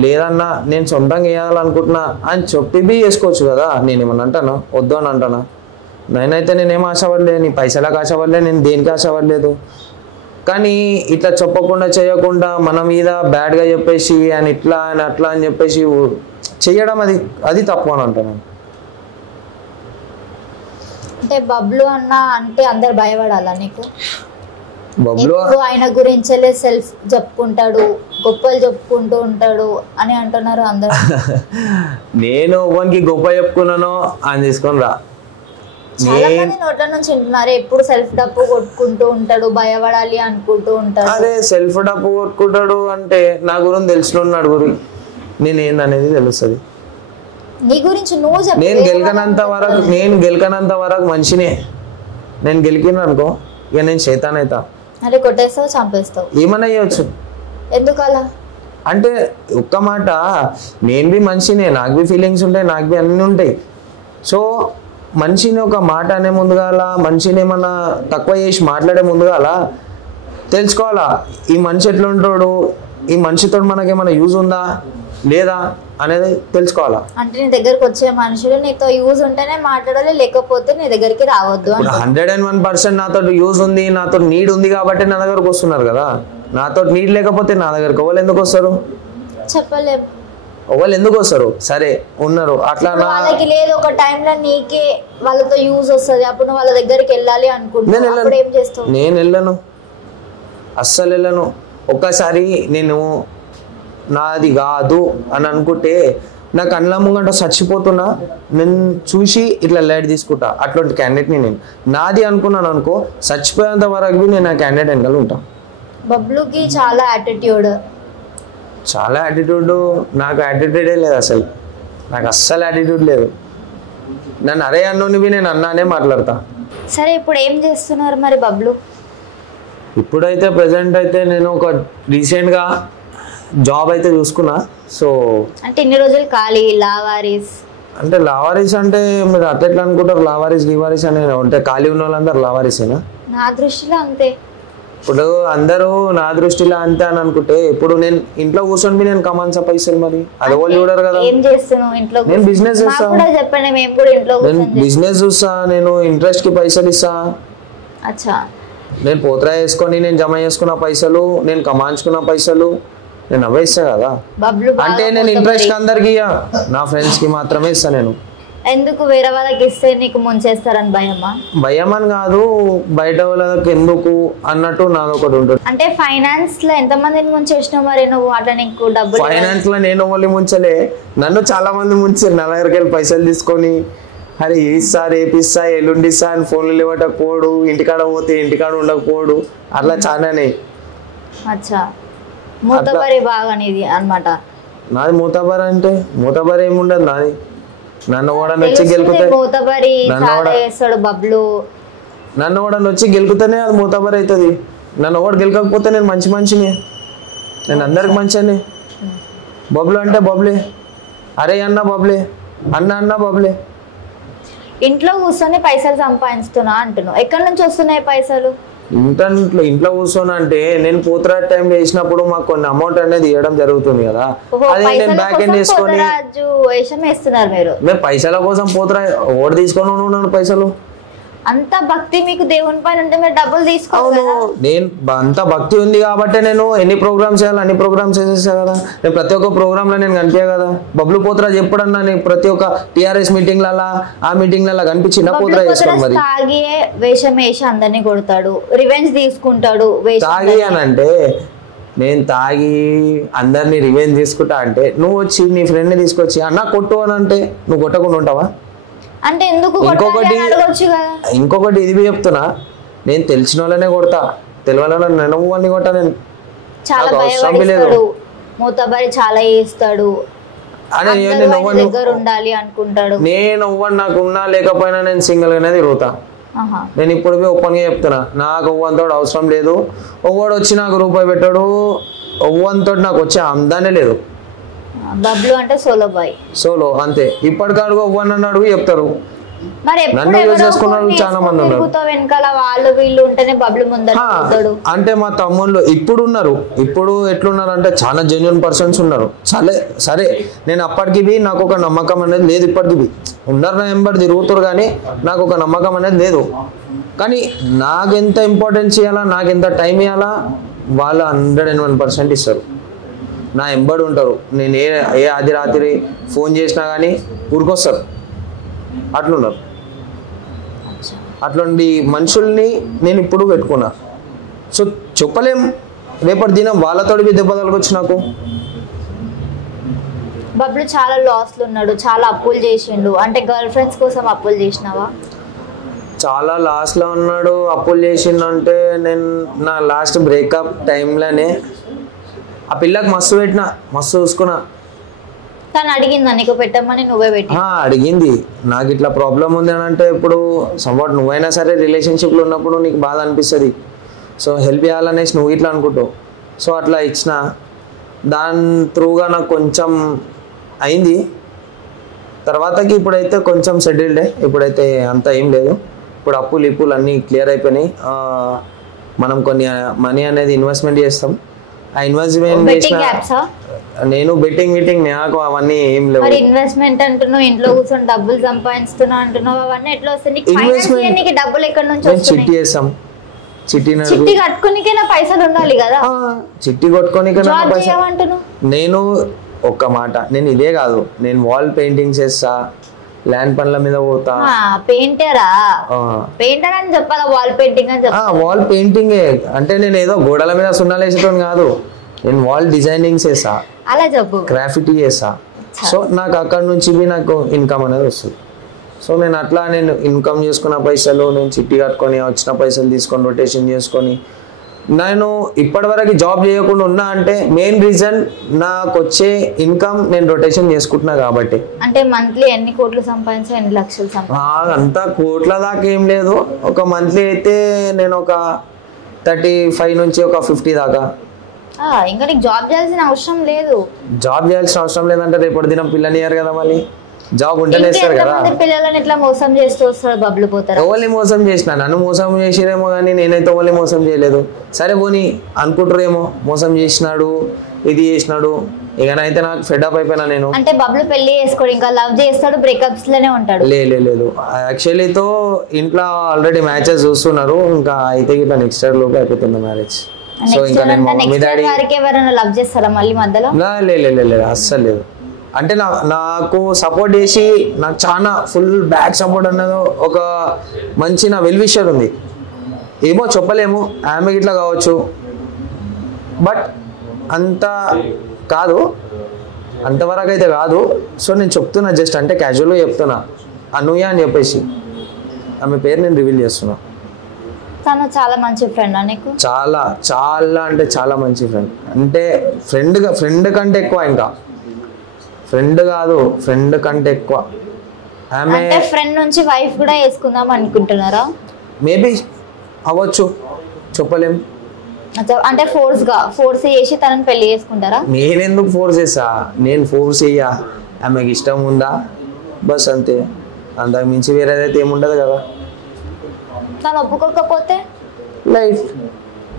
లేదన్నా నేను సొంతంగా వేయాలనుకుంటున్నా అని చెప్పి బి చేసుకోవచ్చు కదా. నేను ఏమన్నా అంటాను, వద్దు అని అంటానా? నేనేం ఆశపడలేదు, నీ పైసలకు ఆశపడలేదు, నేను దేనికి ఆశపడలేదు. కానీ ఇట్లా చెప్పకుండా చేయకుండా మన మీద బ్యాడ్గా చెప్పేసి అని ఇట్లా అని అట్లా అని చెప్పేసి చేయడం అది తప్పు అని అంటాను. అంటే బబ్లు అన్న అంటే అందరు భయపడాలా నీకు? బబ్లు ఆయన గురించి సెల్ఫ్ చెప్పుకుంటాడు, గొప్పలు చెప్పుకుంటూ ఉంటాడు అని అంటున్నారు అందరు. నేను ఎవరికి గొప్ప చెప్పుకున్నానో అని తీసుకొని రా. చాలా మంది నోట్ల నుంచి వింటున్నారు, ఎప్పుడు సెల్ఫ్ డప్పు కొట్టుకుంటూ ఉంటాడు, భయపడాలి అనుకుంటూ ఉంటాడు. అదే సెల్ఫ్ డప్పు కొట్టుకుంటాడు అంటే నా గురించి తెలిసినోడు గురి నేను ఏందనేది తెలుస్తుంది. నీ గురించి నువ్వు చెప్పు. నేను గెలకనంత వరకు మనిషినే. నేను గెలికిన అనుకో ఇక నేను శైతాన్ అవుతా. అరే కొట్టేస్తావు, చంపేస్తావు, ఏమన్నా చేయొచ్చు. ఎందుకు అలా? అంటే ఒక్క మాట, నేను బి మనిషినే, నాకు బి ఫీలింగ్స్ ఉంటాయి, నాకు బి అన్నీ ఉంటాయి. సో మనిషిని ఒక మాట అనే ముందుగాల, మనిషిని ఏమన్నా తక్కువ చేసి మాట్లాడే ముందుగాల తెలుసుకోవాలా ఈ మనిషి ఎట్లా ఉంటాడు, ఈ మనిషితో మనకేమైనా యూజ్ ఉందా లేదా అనేది తెలుసుకోవాలా. అంటే నీ దగ్గరకు వచ్చే మనుషులు నీతో యూజ్ ఉంటేనే మాట్లాడాలి, లేకపోతే నీ దగ్గరికి రావద్దు. 101% నాతో యూజ్ ఉంది, నాతో నీడ్ ఉంది కాబట్టి నా దగ్గరకు వస్తున్నారు కదా. నాతో నీడ్ లేకపోతే నా దగ్గరకు వాళ్ళు ఎందుకు వస్తారు? చెప్పలేం. వాళ్ళు ఎందుకు వస్తారు? సరే ఉన్నారు అట్లా, వాళ్ళకి లేదు ఒక టైంలో నీకే వాళ్ళతో యూజ్ వస్తుంది, అప్పుడు వాళ్ళ దగ్గరికి వెళ్ళాలి అనుకుంటున్నాను. ఏం చేస్తావు? నేను వెళ్ళను, అస్సలు వెళ్ళను. ఒక్కసారి నేను నాది కాదు అని అనుకుంటే నాకు కళ్ళ ముంగంట చచ్చిపోతున్నా, నేను చూసి ఇట్లా లైట్ తీసుకుంటా. అట్లాంటి క్యాండిడేట్ని నేను. నాది అనుకున్నాను అనుకో, చచ్చిపోయేంత వరకు నేను ఆ క్యాండిడేట్ వెనకాల ఉంటా. బబ్లుకి చాలా యాటిట్యూడ్. చాలా యాటిట్యూడ్. నాకు యాటిట్యూడే లేదు అసలు, నాకు అస్సలు యాటిట్యూడ్ లేదు. నన్ను అరే అన్నోనివి నేను అన్నానే మాట్లాడతా. సరే ఇప్పుడు ఏం చేస్తున్నారు మరి బబ్లు? ఇప్పుడైతే ప్రజెంట్ అయితే నేను ఒక రీసెంట్గా జాబ్ అయితే చూసుకున్నా. సో అంటే ఇన్ని రోజులు ఖాళీ లావారీస్ అంటే లావారీస్ అంటే మీరు అట్లా అనుకుంటారు, లావారీస్ గివారీస్ అని అంటే ఖాళీ ఉన్న వాళ్ళందరూ లావారీసేనా? నా దృష్టిలో అంతే. ఇప్పుడు అందరూ నా దృష్టిలో అంతే అని అనుకుంటే, ఇప్పుడు నేను ఇంట్లో కూర్చొని నేను కమాన్సా పైసలు, మరి అది వాళ్ళు చూడరు కదా. ఏం చేస్తున్నావు ఇంట్లో? నేను బిజినెస్ చేస్తా. చెప్పండి, మేము కూడా ఇంట్లో నేను బిజినెస్ చూస్తా, నేను ఇంట్రెస్ట్ కి పైసలు ఇస్తా. అచ్చా. నేను పోత్రా వేసుకొని నేను జమ చేసుకున్న పైసలు, నేను కమాయించుకున్న పైసలు నేను అవే ఇస్తా కదా. అంటే నేను ఇంట్రెస్ట్ అందరికి నా ఫ్రెండ్స్ కి మాత్రమే ఇస్తా. నేను ఎందుకు వేరే వాళ్ళకి ఇస్తే నీకు ముంచేస్తారని భయమా? భయం అని కాదు, బయట వాళ్ళకి ఎందుకు అన్నట్టు నాది ఒకటి ఉంటుంది. అంటే ఫైనాన్స్ లో ఎంత మందిని ముంచేసినావు మరి నువ్వు? అట్లా నీకు డబ్బులు ఫైనాన్స్ లో నేను వాళ్ళు ముంచలే, నన్ను చాలా మంది ముంచారు. నా దగ్గరికి వెళ్ళి పైసలు తీసుకొని అరే ఇస్తా, రేపిస్తా, ఎల్లుండి ఇస్తా అని ఫోన్లు ఇవ్వకపోడు, ఇంటికాడ పోతే ఇంటికాడ ఉండకపోడు, అట్లా చాలానే. అచ్చా, మూతబరి బాగా నీది అన్నమాట. నాది మూతబరి అంటే మూతబరి ఏముండదు నాది. నన్ను కూడా వచ్చి గెలుకుతే మూతబరి చేస్తాడు బబ్లు. నన్ను కూడా వచ్చి గెలుకుతేనే అది మూతబరి అవుతుంది. నన్ను కూడా గెలకపోతే నేను మంచి మనిషిని, నేను అందరికి మంచిని. బబ్లు అంటే బబ్లే, అరే అన్న బబ్లే, అన్న అన్న బబ్లే. ఇంట్లో కూర్చొని పైసలు సంపాదిస్తున్నా అంటున్నావు, ఎక్కడి నుంచి వస్తున్నాయి పైసలు? ఇంట్లో కూర్చొని అంటే నేను పోతురా టైం చేసినప్పుడు మాకు కొన్ని అమౌంట్ అనేది ఇవ్వడం జరుగుతుంది కదా, అదే నేను బ్యాక్ ఎండ్ చేసుకొని మేము పైసల కోసం పోతురా ఓడి తీసుకొని ఉన్నాను పైసలు. అంత భక్తి మీకు దేవుని పైన ఉంటే మీరు డబ్బులు తీసుకోవాలి. నేను అంత భక్తి ఉంది కాబట్టి నేను ఎన్ని ప్రోగ్రామ్స్ చేయాలి అన్ని ప్రోగ్రామ్స్ చేసేసా కదా. నేను ప్రతి ఒక్క ప్రోగ్రామ్ లో నేను కనిపించా కదా. బబ్లు పోతురా చెప్పడన్నా నేను ప్రతి ఒక్క టిఆర్ఎస్ మీటింగ్లలో ఆ మీటింగ్లలో కనిపించిన పోతురా చేసుకోండి. మరి తాగి వేషం వేసి అందరినీ కొడతాడు, రివెంజ్ తీసుకుంటాడు. తాగి అని అంటే నేను తాగి అందరినీ రివెంజ్ తీసుకుంటా అంటే, నువ్వు వచ్చి నీ ఫ్రెండ్ ని తీసుకొచ్చి అన్న కొట్టు అని అంటే నువ్వు కొట్టకుండా ఉంటావా? అంటే ఎందుకు? ఇంకొకటి ఇది చెప్తున్నా, నేను తెలిసిన వాళ్ళనే కొడతా, తెలియని వాళ్ళని నేను అన్ని కొట్టా. నేను చాలా భయపడతాడు, మూతబరి చాలా చేస్తాడు, దగ్గర ఉండాలి అనుకుంటాడు. నేను ఒవ్వని నాకు ఉన్నా లేకపోయినా నేను సింగిల్ గానే తిరుగుతా. నేను ఇప్పుడు ఓపెన్ గా చెప్తున్నా, నాకు ఒవ్వంతో అవసరం లేదు. ఒవ్వడు వచ్చి నాకు రూపాయి పెట్టాడు, ఒవ్వంతో నాకు వచ్చే అందానే లేదు. బబ్లు అంటే సోలో బాయ్, సోలో అంతే. ఇప్పటికడుగు ఒవ్వని అడుగు చెప్తారు, నన్ను యూజ్ చేసుకున్నారు చాలా మంది ఉన్నారు. అంటే మా తమ్ముళ్ళు ఇప్పుడు ఉన్నారు, ఇప్పుడు ఎట్లున్నారు అంటే చాలా జెన్యున్ పర్సన్స్ ఉన్నారు. సరే నేను అప్పటికి నాకు ఒక నమ్మకం అనేది లేదు, ఇప్పటికి ఉన్నారు నా ఎంబడి తిరుగుతారు, కానీ నాకు ఒక నమ్మకం అనేది లేదు. కానీ నాకు ఎంత ఇంపార్టెన్స్ ఇవ్వాలా, నాకు ఎంత టైం ఇవ్వాలా, వాళ్ళు 101% ఇస్తారు. నా ఎంబడి ఉంటారు. నేను ఏ ఆది రాత్రి ఫోన్ చేసినా కానీ ఊరికొస్తారు. అట్లున్నారు. అట్లాంటి మనుషుల్ని నేను ఇప్పుడు పెట్టుకున్నా. సో చెప్పలేం, రేపటి దినం వాళ్ళతో దెబ్బ తలగొచ్చు నాకు. బబ్లు చాలా లాస్లు ఉన్నాడు, చాలా అప్పులు చేసిండు. అంటే గర్ల్ ఫ్రెండ్స్ కోసం అప్పులు చేసినావా? చాలా లాస్ట్లో ఉన్నాడు, అప్పులు చేసిండు. అంటే నేను నా లాస్ట్ బ్రేకప్ టైంలోనే ఆ పిల్లకి మస్తు పెట్టినా, మస్తు చూసుకున్నా. తను అడిగిందా నీకు పెట్టమని? నువ్వే పెట్టి? అడిగింది. నాకు ఇట్లా ప్రాబ్లం ఉంది అని అంటే, ఇప్పుడు సమ్వాట్ నువ్వైనా సరే రిలేషన్షిప్లో ఉన్నప్పుడు నీకు బాధ అనిపిస్తుంది. సో హెల్ప్ చేయాలనేసి నువ్వు ఇట్లా అనుకుంటావు. సో అట్లా ఇచ్చిన. దాని త్రూగా నాకు కొంచెం అయింది. తర్వాతకి ఇప్పుడైతే కొంచెం సెటిల్డే, ఇప్పుడైతే అంత ఏం లేదు. ఇప్పుడు అప్పులు అన్నీ క్లియర్ అయిపోయినాయి. మనం కొన్ని మనీ అనేది ఇన్వెస్ట్మెంట్ చేస్తాం. ఆ ఇన్వెస్ట్మెంట్ చేసిన నేను బెట్టింగ్ నాకు అవన్నీ ఏం లేవు. ఇన్వెస్ట్మెంట్ అంటున్నావు, ఇంట్లో కూర్చొని డబ్బులు సంపాదిస్తున్నావు అంటున్నావు, అవన్నీ ఎట్లా వస్తాయి? డబ్బులు ఎక్కడ నుంచి వస్తాయి? చిట్టి చేస్తాం, చిట్టి కట్టుకోనికైనా పైసలు ఉండాలి కదా. చిట్టి కొట్టుకోనికైనా పైసలు. నేను ఒక్క మాట, నేను ఇదే కాదు, నేను వాల్ పెయింటింగ్స్ చేస్తా, ల్యాండ్ పనుల మీద పోతా. పెయింటర్ అని చెప్పాలా, వాల్ పెయింటింగ్ అని చెప్పాలా? వాల్ పెయింటింగే అంటే నేను ఏదో గోడల మీద సున్నాలు వేసేటోని కాదు, నేను వాల్ డిజైనింగ్ చేస్తా, అలా చెప్పు, గ్రాఫిటీ చేస్తా. సో నాకు అక్కడ నుంచి నాకు ఇన్కమ్ అనేది వస్తుంది. సో నేను అట్లా నేను ఇన్కమ్ చేసుకున్న పైసలు నేను చిట్టి కట్టుకొని వచ్చిన పైసలు తీసుకొని రొటేషన్ చేసుకొని, నేను ఇప్పటివరకు జాబ్ చేయకుండా ఉన్నా అంటే మెయిన్ రీజన్ నాకు వచ్చే ఇన్కమ్ నేను రొటేషన్ చేసుకుంటున్నా కాబట్టి. అంటే మంత్లీ ఎన్ని కోట్లు సంపాదించా, ఎన్ని లక్షలు సంపాదించా? అంతా కోట్ల దాకా ఏం లేదు. ఒక మంత్లీ అయితే నేను ఒక 35 నుంచి ఒక 50 దాకా. ఇంకా నీకు జాబ్ చేయాల్సిన అవసరం లేదు. జాబ్ చేయాల్సిన అవసరం లేదంటే రేపటి దినం పిల్లనియరు కదా, మళ్ళీ జాబ్ ఉంటేనే ఇస్తారు కదా. పిల్లలని ఇట్లా మోసం చేస్తూ వస్తారు, బబ్బులు పోతారు. ఓన్లీ మోసం చేసిన, నన్ను మోసం చేసిరేమో కానీ నేనైతే ఓన్లీ మోసం చేయలేదు. సరే పోనీ అనుకుంటారేమో మోసం చేసినాడు, ఇది చేసినాడు, ఇకనైతే నాకు ఫెడప్ అయిపోయినా నేను. అంటే బబ్బులు పెళ్లి చేసుకోడు, ఇంకా లవ్ చేస్తాడు, బ్రేకప్స్ లోనే ఉంటాడు. లేదు యాక్చువల్లీతో ఇంట్లో ఆల్రెడీ మ్యాచెస్ చూస్తున్నారు, ఇంకా అయితే ఇట్లా నెక్స్ట్ ఇయర్ లోపు అయిపోతుంది మ్యారేజ్. సో ఇంకా నేను మా మమ్మీ డాడీ లవ్ చేస్తారా మళ్ళీ మధ్యలో? లేదు అస్సలు లేదు. అంటే నాకు సపోర్ట్ చేసి నాకు చాలా ఫుల్ బ్యాక్ సపోర్ట్ అన్నది ఒక మంచి నా వెల్ విషర్ ఉంది. ఏమో చెప్పలేము, ఆమె ఇట్లా కావచ్చు, బట్ అంత కాదు, అంతవరకు అయితే కాదు. సో నేను చెప్తున్నా, జస్ట్ అంటే క్యాజువల్గా చెప్తున్నా, అనూయ అని చెప్పేసి ఆమె పేరు నేను రివీల్ చేస్తున్నా. తను చాలా మంచి ఫ్రెండ్ నీకు? చాలా చాలా అంటే చాలా మంచి ఫ్రెండ్. అంటే ఫ్రెండ్ కంటే ఎక్కువ, ఇంకా ఫ్రెండ్ కాదు, ఫ్రెండ్ కంటే ఎక్కువ. ఆమె ఫ్రెండ్ నుంచి వైఫ్ కూడా వేసుకుందాం అనుకుంటున్నారా? మేబీ అవ్వచ్చు, చెప్పలేం. అంటే ఫోర్స్ చేసి తనని పెళ్లి చేసుకుంటారా? నేను ఎందుకు ఫోర్స్ చేసా? నేను ఫోర్స్ చెయ్యా, ఆమెకి ఇష్టం ఉందా బస్ అంతే, అంతకు మించి వేరేదైతే ఏముండదు కదా. తను ఒప్పుకోకపోతే లైఫ్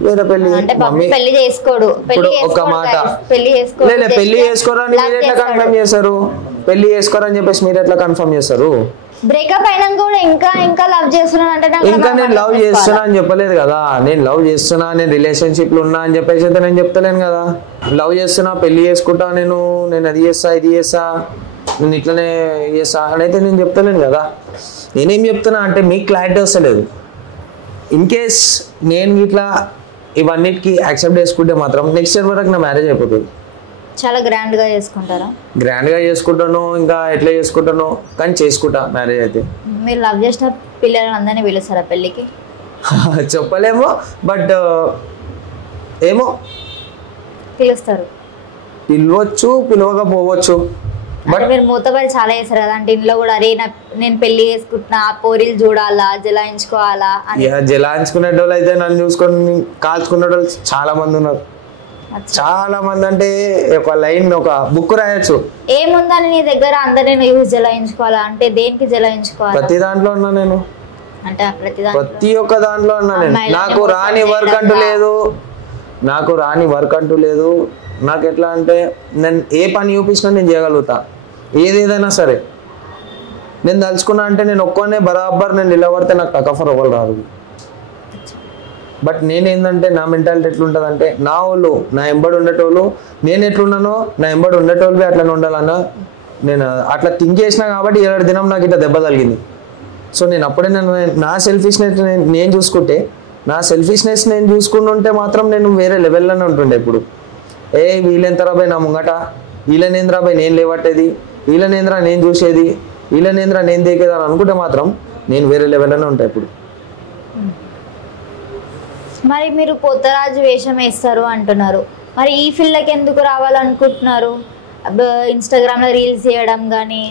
వేరే పెళ్లి. పెళ్లి చేసుకోడు, ఒక మాట, పెళ్లి చేసుకోరని మీరు ఎట్లా కన్ఫర్మ్ చేస్తారు? పెళ్లి చేసుకోరని చెప్పేసి మీరు ఎట్లా కన్ఫర్మ్ చేస్తారు? బ్రేకప్ అయినా కూడా ఇంకా లవ్ చేస్తున్నాను అంటే, ఇంకా నేను లవ్ చేస్తున్నా అని చెప్పలేదు కదా. నేను లవ్ చేస్తున్నా, నేను రిలేషన్షిప్ లో ఉన్నా అని చెప్పేసి అయితే నేను చెప్తలేను కదా. లవ్ చేస్తున్నా, పెళ్లి చేసుకుంటా, నేను అది చేస్తా, ఇది చేస్తా, నేను ఇట్లనే చేస్తా అని అయితే నేను చెప్తలేను కదా. నేనేం చెప్తున్నా అంటే మీకు క్లారిటీ వస్తలేదు. ఇన్ కేస్ నేను ఇట్లా ఇవన్నిటికి యాక్సెప్ట్ చేసుకుంటే మాత్రం నెక్స్ట్ ఇయర్ వరకు నా మ్యారేజ్ అయిపోతుంది. చాలా గ్రాండ్ గా చేసుకుంటారా? గ్రాండ్ గా చేసుకుంటాను, ఇంకా ఎట్లా చేసుకుంటాను, కానీ చేసుకుంటా మ్యారేజ్ అయితే. మీరు లవ్ చేసిన పిల్లలని అందరినీ పిలుస్తారా పెళ్ళికి? చెప్పలేము, బట్ ఏమో పిలుస్తారు. పిలవచ్చు, పిలవకపోవచ్చు. బట్ మీరు మూతపడి చాలా చేస్తారు కదా, అంటే ఇంట్లో కూడా అరే నేను పెళ్లి చేసుకుంటున్నా, పోరీలు చూడాలా, జలాయించుకోవాలా అని. జలాయించుకునే వాళ్ళు అయితే నన్ను చూసుకొని కాల్చుకునే వాళ్ళు చాలా మంది ఉన్నారు. చాలా మంది అంటే ఒక లైన్, ఒక బుక్ రాయొచ్చు. ఏముందని నీ దగ్గర అందరినీ యూజ్ జలాయించుకోవాలా అంటే దేనికి జలాయించుకోవాలి? ప్రతి దాంట్లో ఉన్నా నేను, అంటే ప్రతి ఒక్క దాంట్లో ఉన్నా నేను. నాకు రాని వర్క్ అంటూ లేదు. నాకు ఎట్లా అంటే నేను ఏ పని చూపించినా నేను చేయగలుగుతా, ఏదేదైనా సరే. నేను తలుచుకున్నా అంటే నేను ఒక్కనే బరాబర్ నేను నిలబడితే నాకు టకఫర్ అవ్వాలి రాదు. బట్ నేనేందంటే నా మెంటాలిటీ ఎట్లుంటుందంటే, నా వాళ్ళు నా ఎంబడి ఉండేటోళ్ళు, నేను ఎట్లున్నానో నా ఎంబడి ఉండేటోళ్ళు అట్లనే ఉండాలన్నా నేను అట్లా థింక్ చేసినా కాబట్టి 7 దినం నాకు ఇట్లా దెబ్బ తగిలింది. సో నేను అప్పుడే నా సెల్ఫిష్నెస్ నేను చూసుకుంటే, నా సెల్ఫిష్నెస్ నేను చూసుకుంటుంటే మాత్రం నేను వేరే లెవెల్లోనే ఉంటుండే. ఇప్పుడు వీళ్ళెంతరా బాయ్ నా ముంగట, వీళ్ళనేంద్రా బాయ్ నేను లేవట్టేది, వీళ్ళనేంద్రా నేను చూసేది, వీళ్ళనేంద్రా నేను దిగేది అని అనుకుంటే మాత్రం నేను వేరే లెవెల్లోనే ఉంటాయి ఇప్పుడు. మరి మీరు పోతరాజు వేషం వేస్తారు అంటున్నారు, మరి ఈ ఫీల్డ్కి ఎందుకు రావాలనుకుంటున్నారు? ఇన్స్టాగ్రామ్ లో రీల్స్ చేయడం కానీ,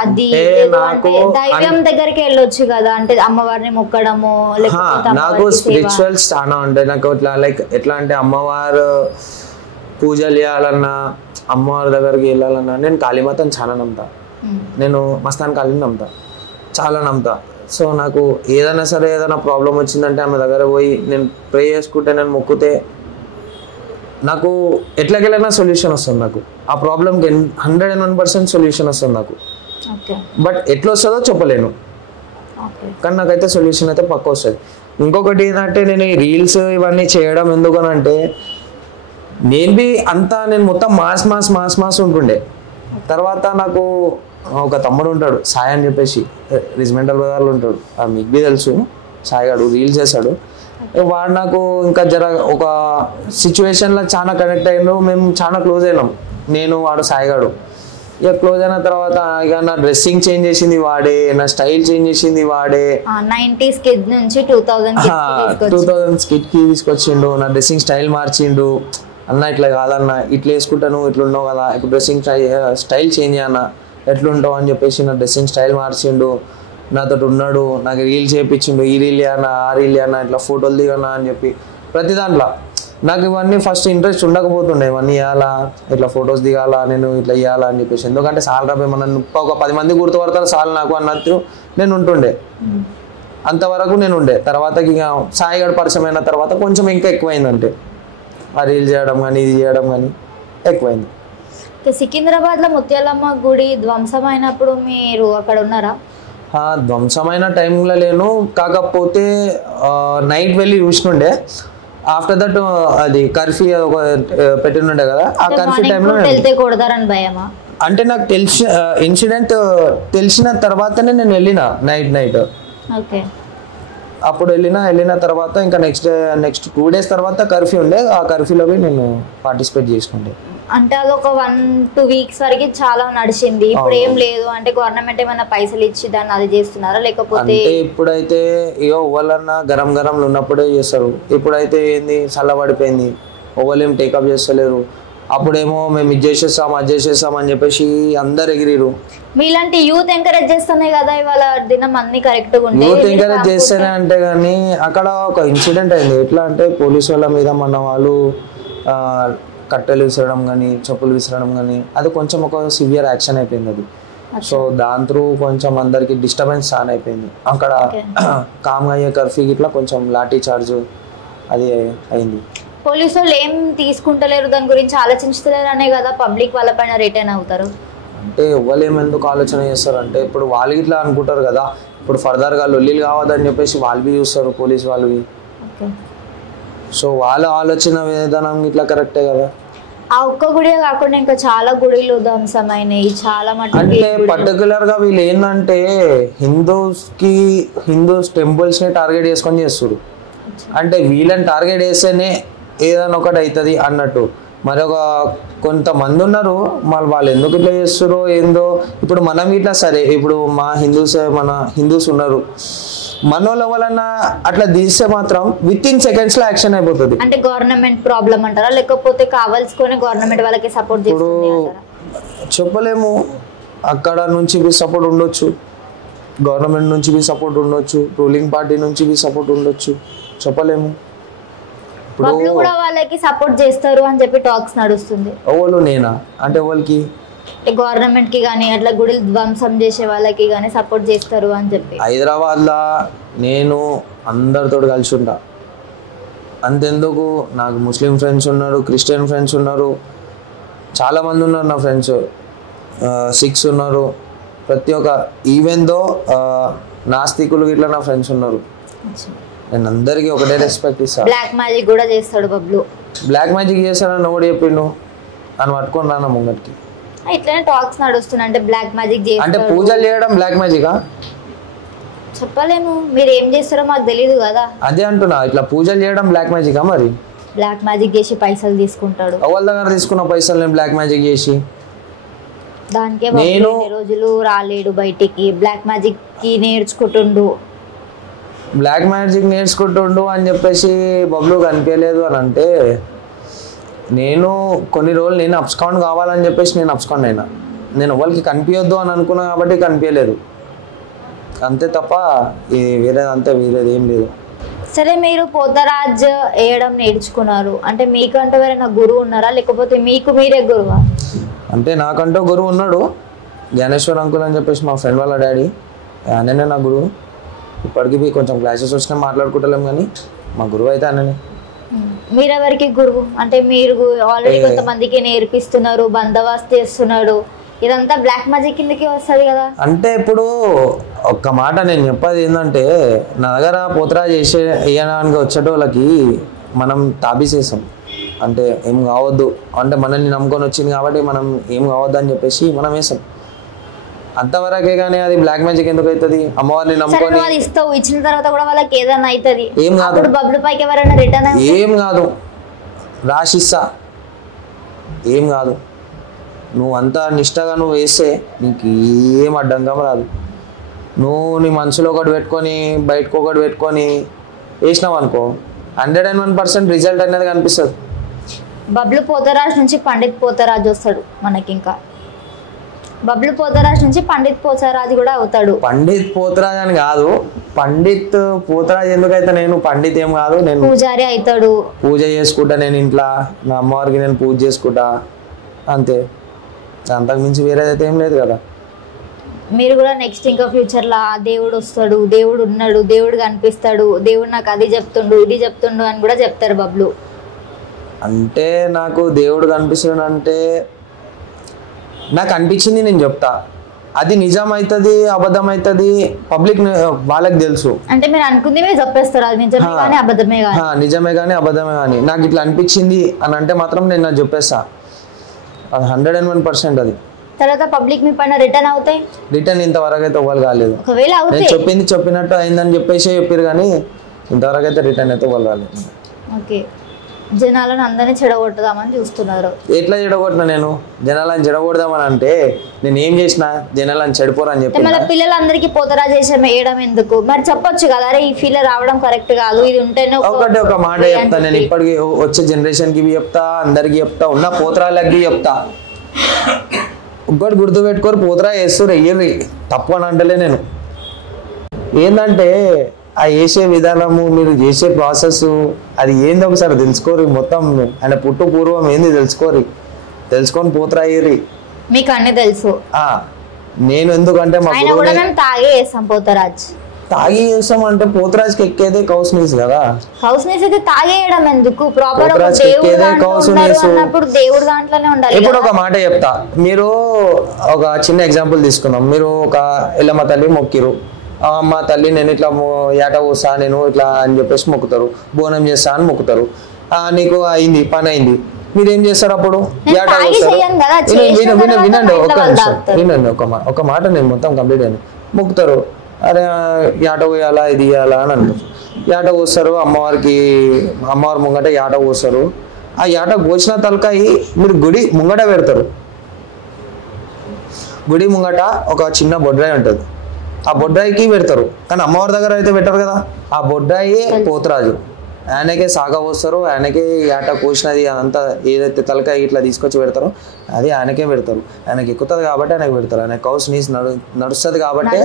అది దైవం దగ్గరికి వెళ్ళొచ్చు కదా, అంటే అమ్మవారిని మొక్కడము. నాకు స్పిరిచువల్స్ చాలా ఉంటాయి. నాకు ఇట్లా లైక్ ఎట్లా అంటే అమ్మవారు పూజలు చేయాలన్నా అమ్మవారి దగ్గరికి వెళ్ళాలన్నా నేను కాళీమాతని చాలా నమ్ముతా. నేను మస్తాన్ కాళీని నమ్ముతా, చాలా నమ్ముతా. సో నాకు ఏదైనా సరే ఏదైనా ప్రాబ్లం వచ్చిందంటే ఆమె దగ్గర పోయి నేను ప్రే చేసుకుంటే, నేను మొక్కితే నాకు ఎట్లాగెళ్ళైనా సొల్యూషన్ వస్తుంది. నాకు ఆ ప్రాబ్లంకి 101% సొల్యూషన్ వస్తుంది నాకు. బట్ ఎట్లా వస్తుందో చెప్పలేను, కానీ నాకైతే సొల్యూషన్ అయితే పక్క వస్తుంది. ఇంకొకటి ఏంటంటే నేను ఈ రీల్స్ ఇవన్నీ చేయడం ఎందుకనంటే నేను మొత్తం మాస్ ఉంటుండే. తర్వాత నాకు ఒక తమ్ముడు ఉంటాడు సాయి అని చెప్పేసి, రిజిమెంటల్ బజార్లో ఉంటాడు, మీకు బి తెలుసు, సాయిగాడు రీల్స్ చేస్తాడు. వాడు నాకు ఇంకా ఒక సిచ్యువేషన్లో చాలా కనెక్ట్ అయ్యాడు, మేము చాలా క్లోజ్ అయినాం, నేను వాడు సాయిగాడు. ఇక క్లోజ్ అయిన తర్వాత ఇక నా డ్రెస్సింగ్ చేంజ్ చేసింది వాడే, నా స్టైల్ చేంజ్ చేసింది వాడే. 90s కిడ్ నుంచి 2000s కిడ్ కి తీసుకొచ్చిండు, నా డ్రెస్సింగ్ స్టైల్ మార్చిండు. అన్న ఇట్లా కాదన్న, ఇట్లా వేసుకుంటాను, ఇట్లా ఉన్నావు కదా, ఇప్పుడు డ్రెస్సింగ్ స్టైల్ చేంజ్ అన్న, ఎట్లుంటావు అని చెప్పేసి నా డ్రెస్సింగ్ స్టైల్ మార్చిండు. నాతో ఉన్నాడు, నాకు రీల్స్ చేయించిండు, ఈ రీల్ అన్న ఆ రీల్ అన్న, ఇట్లా ఫోటోలు దిగన్నా అని చెప్పి ప్రతి దాంట్లో. నాకు ఇవన్నీ ఫస్ట్ ఇంట్రెస్ట్ ఉండకపోతుండే, ఇవన్నీ ఇవ్వాలా, ఇట్లా ఫొటోస్ దిగాలా, నేను ఇట్లా ఇవ్వాలా అని చెప్పేసి. ఎందుకంటే సాల్ రాబోయే మనం ఒక 10 మంది గుర్తుపడతారు సాల్ నాకు అన్నట్టు నేను ఉంటుండే, అంతవరకు నేను ఉండే. తర్వాత ఇక సాయిగాడు పరిచయం అయిన తర్వాత కొంచెం ఇంకా ఎక్కువైందంటే ఆ రీల్ చేయడం కానీ ఇది చేయడం కానీ ఎక్కువైంది. సికింద్రాబాద్లో ముత్యాలమ్మ గుడి ధ్వంసమైనప్పుడు మీరు అక్కడ ఉన్నారా? ధ్వంసమైన టైంలో లేను, కాకపోతే నైట్ వెళ్ళి చూసినుండే. ఆఫ్టర్ దట్ అది కర్ఫ్యూ పెట్టినుండే కదా, ఆ కర్ఫ్యూ టైంలో అంటే నాకు ఇన్సిడెంట్ తెలిసిన తర్వాతనే నేను వెళ్ళిన నైట్. అప్పుడు వెళ్ళిన తర్వాత ఇంకా నెక్స్ట్ 2 days తర్వాత కర్ఫ్యూ ఉండే, ఆ కర్ఫ్యూలో నేను పార్టిసిపేట్ చేసుకుంటే. అంటే అది ఒక 1-2 weeks వరకు చాలా నడిచింది. ఇప్పుడు ఏం లేదు అంటే గవర్నమెంట్ ఏమైనా పైసలు ఇచ్చి దాన్ని అది చేస్తున్నారా లేకపోతే? ఇప్పుడైతే ఇగో ఓవలన్నా గరంలు ఉన్నప్పుడే చేస్తారు, ఇప్పుడైతే ఏంది చల్లబడిపోయింది, ఓవలేం టేకప్ చేస్తలేరు. అప్పుడేమో మేము ఇది చేసేస్తాం అని చెప్పేసి అందరు ఎగిరిరు. మీలాంటి యూత్ ఎంకరేజ్ చేస్తానే కదా ఇవాళ దినం అన్ని కరెక్ట్ గా ఉంటాయి. యూత్ ఎంకరేజ్ చేస్తేనే అంటే కానీ అక్కడ ఒక ఇన్సిడెంట్ అయింది. ఎట్లా అంటే పోలీసు వాళ్ళ మీద మన వాళ్ళు కట్టెలు విసరడం కానీ చెప్పులు విసరడం కానీ అది కొంచెం ఒక సివియర్ యాక్షన్ అయిపోయింది అది. సో దాని త్రూ కొంచెం అందరికి డిస్టర్బెన్స్ చాలా అయిపోయింది అక్కడ. కామ్గా అయ్యే కర్ఫ్యూ ఇట్లా కొంచెం లాఠీ చార్జ్ అది అయింది. పోలీసు వాళ్ళు ఏం తీసుకుంటలేరు, దాని గురించి ఆలోచించలేరు అనే కదా పబ్లిక్ వాళ్ళ పైన రిటర్న్ అవుతారు. అంటే వాళ్ళు ఏమెందుకు ఆలోచన చేస్తారు అంటే ఇప్పుడు వాళ్ళు ఇట్లా అనుకుంటారు కదా, ఇప్పుడు ఫర్దర్గా లొల్లీలు కావద్దని చెప్పేసి వాళ్ళు చూస్తారు పోలీస్ వాళ్ళవి. సో వాళ్ళ ఆలోచన విధానం ఇట్లా కరెక్టే కదా. ఆ ఒక్క గుడి కాకుండా ఇంకా చాలా గుడిలు ధ్వంసమైనవి చాలా మటుకు. అంటే పర్టికులర్ గా వీళ్ళు ఏంటంటే హిందూస్ టెంపుల్స్ ని టార్గెట్ చేసుకొని చేస్తారు. అంటే వీళ్ళని టార్గెట్ చేస్తేనే ఏదైనా ఒకటి అవుతుంది అన్నట్టు. మరి ఒక కొంతమంది ఉన్నారు మళ్ళీ వాళ్ళు ఎందుకు ఇట్లా చేస్తారో ఏందో. ఇప్పుడు మనం ఇట్లా సరే, ఇప్పుడు మన హిందూస్ ఉన్నారు, మనోళ్ళ వలన అట్లా తీస్తే మాత్రం విత్-ఇన్ seconds లో యాక్షన్ అయిపోతుంది. అంటే గవర్నమెంట్ ప్రాబ్లం అంటారా లేకపోతే కావాల్సుకొని గవర్నమెంట్ వాళ్ళకి సపోర్ట్ చేస్తుంది అంటారా? చెప్పలేము. అక్కడ నుంచి బి సపోర్ట్ ఉండొచ్చు, గవర్నమెంట్ నుంచి బి సపోర్ట్ ఉండొచ్చు, రూలింగ్ పార్టీ నుంచి బి సపోర్ట్ ఉండొచ్చు, చెప్పలేము. వాళ్ళు కూడా వాళ్ళకి సపోర్ట్ చేస్తారు అని చెప్పి టాక్స్ నడుస్తుంది. ఎవరు నేనా అంటే వాళ్ళకి గవర్నమెంట్ కి కానీ అట్లా గుడిలు ధ్వంసం చేసే వాళ్ళకి కానీ సపోర్ట్ చేస్తారు అని చెప్పి. హైదరాబాద్లో నేను అందరితో కలిసి ఉంటా. అంతెందుకు నాకు ముస్లిం ఫ్రెండ్స్ ఉన్నారు, క్రిస్టియన్ ఫ్రెండ్స్ ఉన్నారు, చాలామంది ఉన్నారు నా ఫ్రెండ్స్, సిక్స్ ఉన్నారు. ప్రతి ఒక్క ఈవెన్ దో నాస్తికులు ఇట్లా నా ఫ్రెండ్స్ ఉన్నారు. నేను అందరికి ఒకటే రెస్పెక్ట్ ఇస్తాను. బ్లాక్ మ్యాజిక్ కూడా చేస్తాడు బబ్లు. బ్లాక్ మ్యాజిక్ చేస్తాడని ఎవడు చెప్పిండు? అని పట్టుకొని రానా ముంగటికి. ఇట్లానే టాక్స్ నడుస్తున్నాయి. అంటే బ్లాక్ మ్యాజిక్ చేస్తాడు అంటే పూజలు చేయడం బ్లాక్ మ్యాజికా? చెప్పలేము, మీరు ఏం చేస్తారో మాకు తెలియదు కదా. అదే అంటున్నా, ఇట్లా పూజలు చేయడం బ్లాక్ మ్యాజికా? మరి బ్లాక్ మ్యాజిక్ చేసి పైసలు తీసుకుంటాడు. ఎవరి దగ్గర తీసుకున్న పైసలు నేను బ్లాక్ మ్యాజిక్ చేసి దానికే నేను రోజులు రాలేడు బయటికి. బ్లాక్ మ్యాజిక్ కి నేర్చుకుంటుండు, బ్లాక్ మ్యాజిక్ నేర్చుకుంటుండు అని చెప్పేసి బబ్లు కనిపించలేదు అని అంటే నేను కొన్ని రోజులు నేను అబ్స్కాండ్ కావాలని చెప్పేసి నేను అబ్స్కాండ్ అయినా. నేను ఎవరికి కనిపించొద్దు అని అనుకున్నా కాబట్టి కనిపించలేదు అంతే తప్ప వేరేది అంతే, వేరేది ఏం లేదు. సరే, మీరు పోతరాజ్ వేయడం నేర్చుకున్నారు అంటే మీకంటూ ఎవరైనా గురువు ఉన్నారా, లేకపోతే మీకు మీరే గురువా? అంటే నాకంటూ గురువు ఉన్నాడు, జ్ఞానేశ్వర్ అంకుల్ అని చెప్పేసి మా ఫ్రెండ్ వాళ్ళ డాడీ, ఆయననే నా గురువు. ఇప్పటికీ కొంచెం క్లాసెస్ వచ్చినా మాట్లాడుకుంటలేం, కానీ మా గురువు అయితే ఆయననే. మీరెవరికి గురువు? అంటే మీరు ఆల్రెడీ కొంతమందికి నేర్పిస్తున్నారు, బందోబస్తు చేస్తున్నాడు, ఇదంతా బ్లాక్ మ్యాజిక్ కిందకి వస్తుంది కదా. అంటే ఇప్పుడు ఒక్క మాట నేను చెప్పేది ఏంటంటే, నా దగ్గర పోతరా వేయడానికి వచ్చేటోళ్ళకి మనం తాబీసేసాం. అంటే ఏం కావద్దు, అంటే మనల్ని నమ్ముకొని వచ్చింది కాబట్టి మనం ఏం కావద్దు అని చెప్పేసి మనం వేసాం అంతవరకే. కానీ అది బ్లాక్ మ్యాజిక్ ఎందుకు అవుతుంది? అమ్మవారిని నమ్ముకొని ఇస్తావు, ఇచ్చిన తర్వాత కూడా వాళ్ళకి ఏదైనా అవుతుంది. ఏం కాదు, బబ్లు పైకి ఎవరైనా రిటర్న్ ఏం కాదు, రాసిస్తా, ఏం కాదు. నువ్వు అంతా నిష్టగా నువ్వు వేస్తే నీకు ఏం అడ్డంగా రాదు. నువ్వు నీ మనసులో ఒకటి పెట్టుకొని బయటకు ఒకటి పెట్టుకొని వేసినావు అనుకో, 101% రిజల్ట్ అనేది కనిపిస్తుంది. బబ్లు పోతరాజ్ నుంచి పండిత్ పోతరాజ్ వస్తాడు మనకి. ఇంకా బబ్లు పోతరాజ్ నుంచి పండిత్ పోతరాజ్ కూడా అవుతాడు. పండిత్ పోతరాజ్ అని కాదు, పండిత్ పోతరాజ్ ఎందుకైతే నేను పండిత్ ఏం కాదు, నేను పూజారి అవుతాడు. పూజ చేసుకుంటా, నేను ఇంట్లో నా అమ్మవారికి నేను పూజ చేసుకుంటా, అంతే. అంతకు మించి వేరేదైతే ఏం లేదు కదా. మీరు కూడా నెక్స్ట్ ఇంకా ఫ్యూచర్లో దేవుడు వస్తాడు, దేవుడు ఉన్నాడు, దేవుడు కనిపిస్తాడు, దేవుడు నాకు అది చెప్తుండు ఇది చెప్తుండు అని కూడా చెప్తారు బబ్లు. అంటే నాకు దేవుడు కనిపిస్తున్నాడు అంటే నాకు అనిపించింది నేను చెప్తా, అది నిజం అవుతుంది అబద్ధం అవుతుంది పబ్లిక్ వాళ్ళకి తెలుసు. అంటే మీరు అనుకుంది మీరు చెప్పేస్తారు, అది నిజమే కానీ అబద్ధమే కానీ. నిజమే కానీ అబద్ధమే కానీ నాకు ఇట్లా అనిపించింది అని అంటే మాత్రం నేను నాకు చెప్పేస్తా, అది 101% అది. తర్వాత పబ్లిక్ మీ పైన రిటర్న్ అవుతాయి. రిటర్న్ ఇంతవరకు అయితే ఇవ్వాలి కాలేదు. ఒకవేళ నేను చెప్పింది చెప్పినట్టు అయిందని చెప్పేసి చెప్పారు, కానీ ఇంతవరకు అయితే రిటర్న్ అయితే ఇవ్వాలి రాలేదు. ఓకే, జనాలను అందరినీ చెడగొట్టదామని చూస్తున్నారు. ఎట్లా చెడగొట్టినా నేను జనాలను చెడగొడదామని అంటే నేను ఏం చేసిన జనాలను చెడిపోరని చెప్పి మళ్ళీ పిల్లలందరికీ పోతరాజ్ వేయడం ఎందుకు? మరి చెప్పొచ్చు కదా, అరే ఈ ఫీల్ రావడం కరెక్ట్ కాదు, ఇది ఉంటేనే. ఒక మాట చెప్తా నేను, ఇప్పటికి వచ్చే జనరేషన్ కి చెప్తా, అందరికి చెప్తా, ఉన్న పోతరాలకి చెప్తా, ఒక్కటి గుర్తుపెట్టుకోరు, పోతరా వేస్తారు వెయ్యి తప్పు అని అంటలే నేను. ఏంటంటే ఆ వేసే విధానము, మీరు చేసే ప్రాసెస్ అది ఏంది ఒకసారి తెలుసుకోరు. మొత్తం ఆయన పుట్టు పూర్వం ఏంది తెలుసుకొని పోతరా అయ్యేరి. మీకు అన్ని తెలుసు. నేను ఎందుకంటే మా తాగే వేస్తాం పోతరాజ్, తాగి చేస్తాం అంటే పోతరాజ్కి ఎక్కేదే కౌస్ నీస్ కదా. కౌస్ నీస్ అయితే తాగేయడం ఎందుకు? ప్రాపర్ దేవుడు దాంట్లోనే ఉండాలి. ఇప్పుడు ఒక మాట చెప్తా, మీరు ఒక చిన్న ఎగ్జాంపుల్ తీసుకుందాం. మీరు ఒక ఎల్లమ్మ తల్లి మొక్కిరు, అమ్మ తల్లి నేను ఇట్లా ఏట పోసా నేను ఇట్లా అని చెప్పేసి మొక్కుతారు, బోనం చేస్తా అని మొక్కుతారు. నీకు అయింది, పని అయింది, మీరేం చేస్తారు అప్పుడు? ఏట పోస్తారు. వినండి ఒక మాట నేను మొత్తం కంప్లీట్ అయింది. మొక్కుతారు, అరే ఏట పోయాలా ఇది ఇయ్యాలా అని అంటారు. ఏట పోస్తారు, అమ్మవారి ముంగట ఏట పోస్తారు. ఆ ఏట పోసిన తలకాయి మీరు గుడి ముంగట పెడతారు. గుడి ముంగట ఒక చిన్న బొడ్రాయి ఉంటుంది, ఆ బొడ్రాయికి పెడతారు. కానీ అమ్మవారి దగ్గర అయితే పెట్టరు కదా. ఆ బొడ్రాయి పోతరాజు, ఆయనకే సాగ పోస్తారు, ఆయనకే ఏట కోసినది అదంతా ఏదైతే తలకాయ ఇట్లా తీసుకొచ్చి పెడతారో అది ఆయనకే పెడతారు. ఆయనకి ఎక్కుతుంది కాబట్టి ఆయనకి పెడతారు. ఆయన కౌస్ నీస్ నడుస్తుంది కాబట్టి.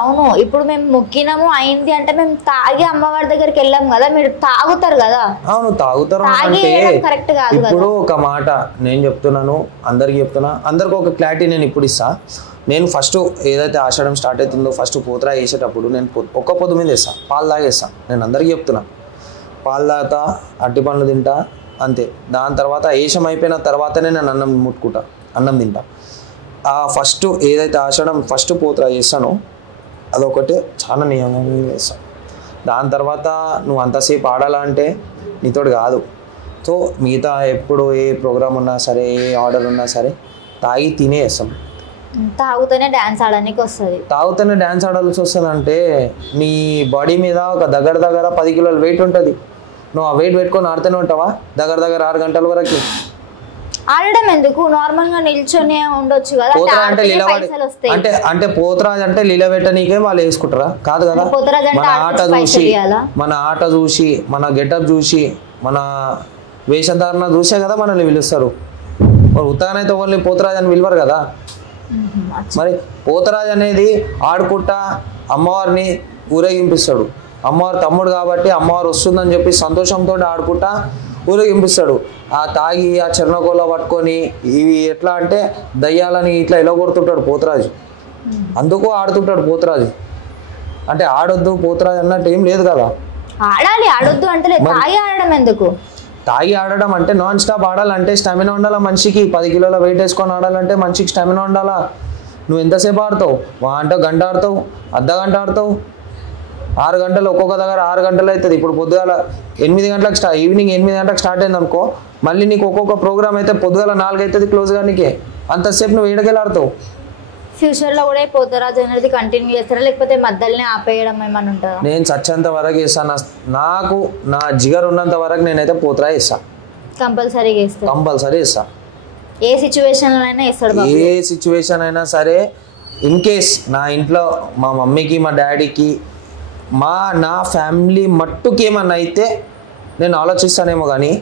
అవును, ఇప్పుడు మేము మొక్కినాము అయింది అంటే మేము తాగి అమ్మవారి దగ్గరికి వెళ్ళాం కదా, మీరు తాగుతారు కదా. అవును తాగుతారు అంటే ఇప్పుడు ఒక మాట నేను చెప్తున్నాను, అందరికి చెప్తున్నా, అందరికి ఒక క్లారిటీ నేను ఇప్పుడు ఇస్తా. నేను ఫస్ట్ ఏదైతే ఆషాఢం స్టార్ట్ అవుతుందో ఫస్ట్ పోతరా వేసేటప్పుడు నేను ఒక్క పొద్దు మీద వేస్తాను, పాలు తాగేస్తాను. నేను అందరికీ చెప్తున్నా, పాలు తాగుతా, అట్టి పండ్లు తింటా, అంతే. దాని తర్వాత ఏషం అయిపోయిన తర్వాతనే నేను అన్నం ముట్టుకుంటా, అన్నం తింటా. ఫస్ట్ ఏదైతే ఆషాఢం ఫస్ట్ పోతరా చేస్తానో అదొకటి చాలా నియమంగా చేస్తాను. దాని తర్వాత నువ్వు అంతసేపు ఆడాలంటే నీతోటి కాదు. సో మిగతా ఎప్పుడు ఏ ప్రోగ్రామ్ ఉన్నా సరే, ఏ ఆర్డర్ ఉన్నా సరే తాగి తినేస్తాం. తాగుతూనే డాన్స్ ఆడడానికి వస్తుంది. తాగుతూనే డాన్స్ ఆడాల్సి వస్తుంది అంటే నీ బాడీ మీద ఒక దగ్గర 10 కిలోల వెయిట్ ఉంటుంది. నువ్వు ఆ వెయిట్ పెట్టుకొని ఆడుతూనే ఉంటావా దగ్గర 6 గంటల వరకు? ఆడడం ఎందుకు, నార్మల్ గా నిల్చొని ఉండొచ్చు కదా. పోతరా అంటే అంటే పోతరాజ్ అంటే లీలబెట్టనీకే వాళ్ళు వేసుకుంటారా? కాదు కదా. మన ఆట చూసి మన గెటప్ చూసి మన వేషధారణ చూసే కదా మనల్ని పిలుస్తారు. ఉత్తగానైతే ఓన్లీ పోతరాజ్ అని పిలవరు కదా. మరి పోతరాజ్ అనేది ఆడుకుంటా అమ్మవారిని ఊరేగింపిస్తాడు. అమ్మవారు తమ్ముడు కాబట్టి అమ్మవారు వస్తుందని చెప్పి సంతోషంతో ఆడుకుంటా ఊరేగింపిస్తాడు. ఆ తాగి ఆ చెర్నకోల పట్టుకొని ఇవి ఎట్లా అంటే దయ్యాలని ఇట్లా ఎలా కొడుతుంటాడు పోతురాజు. అందుకు ఆడుతుంటాడు పోతురాజు. అంటే ఆడొద్దు పోతురాజు అన్నట్టు ఏం లేదు కదా. ఆడాలి, ఆడొద్దు అంటే తాగి ఆడడం ఎందుకు? తాగి ఆడడం అంటే నాన్ స్టాప్ ఆడాలంటే స్టామినా ఉండాలా మనిషికి. 10 కిలోల వెయిట్ వేసుకొని ఆడాలంటే మనిషికి స్టామినా ఉండాలా. నువ్వు ఎంతసేపు ఆడతావు? గంట ఆడతావు, అర్ధ గంట ఆడతావు, 6 గంటలు. ఒక్కొక్క దగ్గర 6 గంటలు అవుతుంది. ఇప్పుడు పొద్దుగాల 8 గంటలకు ఈవినింగ్ 8 గంటలకు స్టార్ట్ అయింది అనుకో, మళ్ళీ నీకు ఒక్కొక్క ప్రోగ్రామ్ అయితే పొద్దుగాల 4 అవుతుంది క్లోజ్ కానీ. అంతసేపు నువ్వు ఏడకెళ్ళి ఆడతావు. ఫ్యూచర్లో కూడా పోతురాజు అనేది కంటిన్యూ చేస్తారా లేకపోతే మధ్యలోనే ఆపేయడం ఏమైనా ఉంటుందా? నేను చచ్చేంత వరకు వేస్తాను. నాకు నా జిగర్ ఉన్నంత వరకు నేనైతే పోతురా వేస్తాను. కంపల్సరీగా వేస్తా, కంపల్సరీ వేస్తా. ఏ సిచ్యువేషన్లో అయినా వేస్తాడు. ఏ సిచ్యువేషన్ అయినా సరే, ఇన్ కేస్ నా ఇంట్లో మా మమ్మీకి మా డాడీకి నా ఫ్యామిలీ మట్టుకి ఏమన్నా అయితే నేను ఆలోచిస్తానేమో కానీ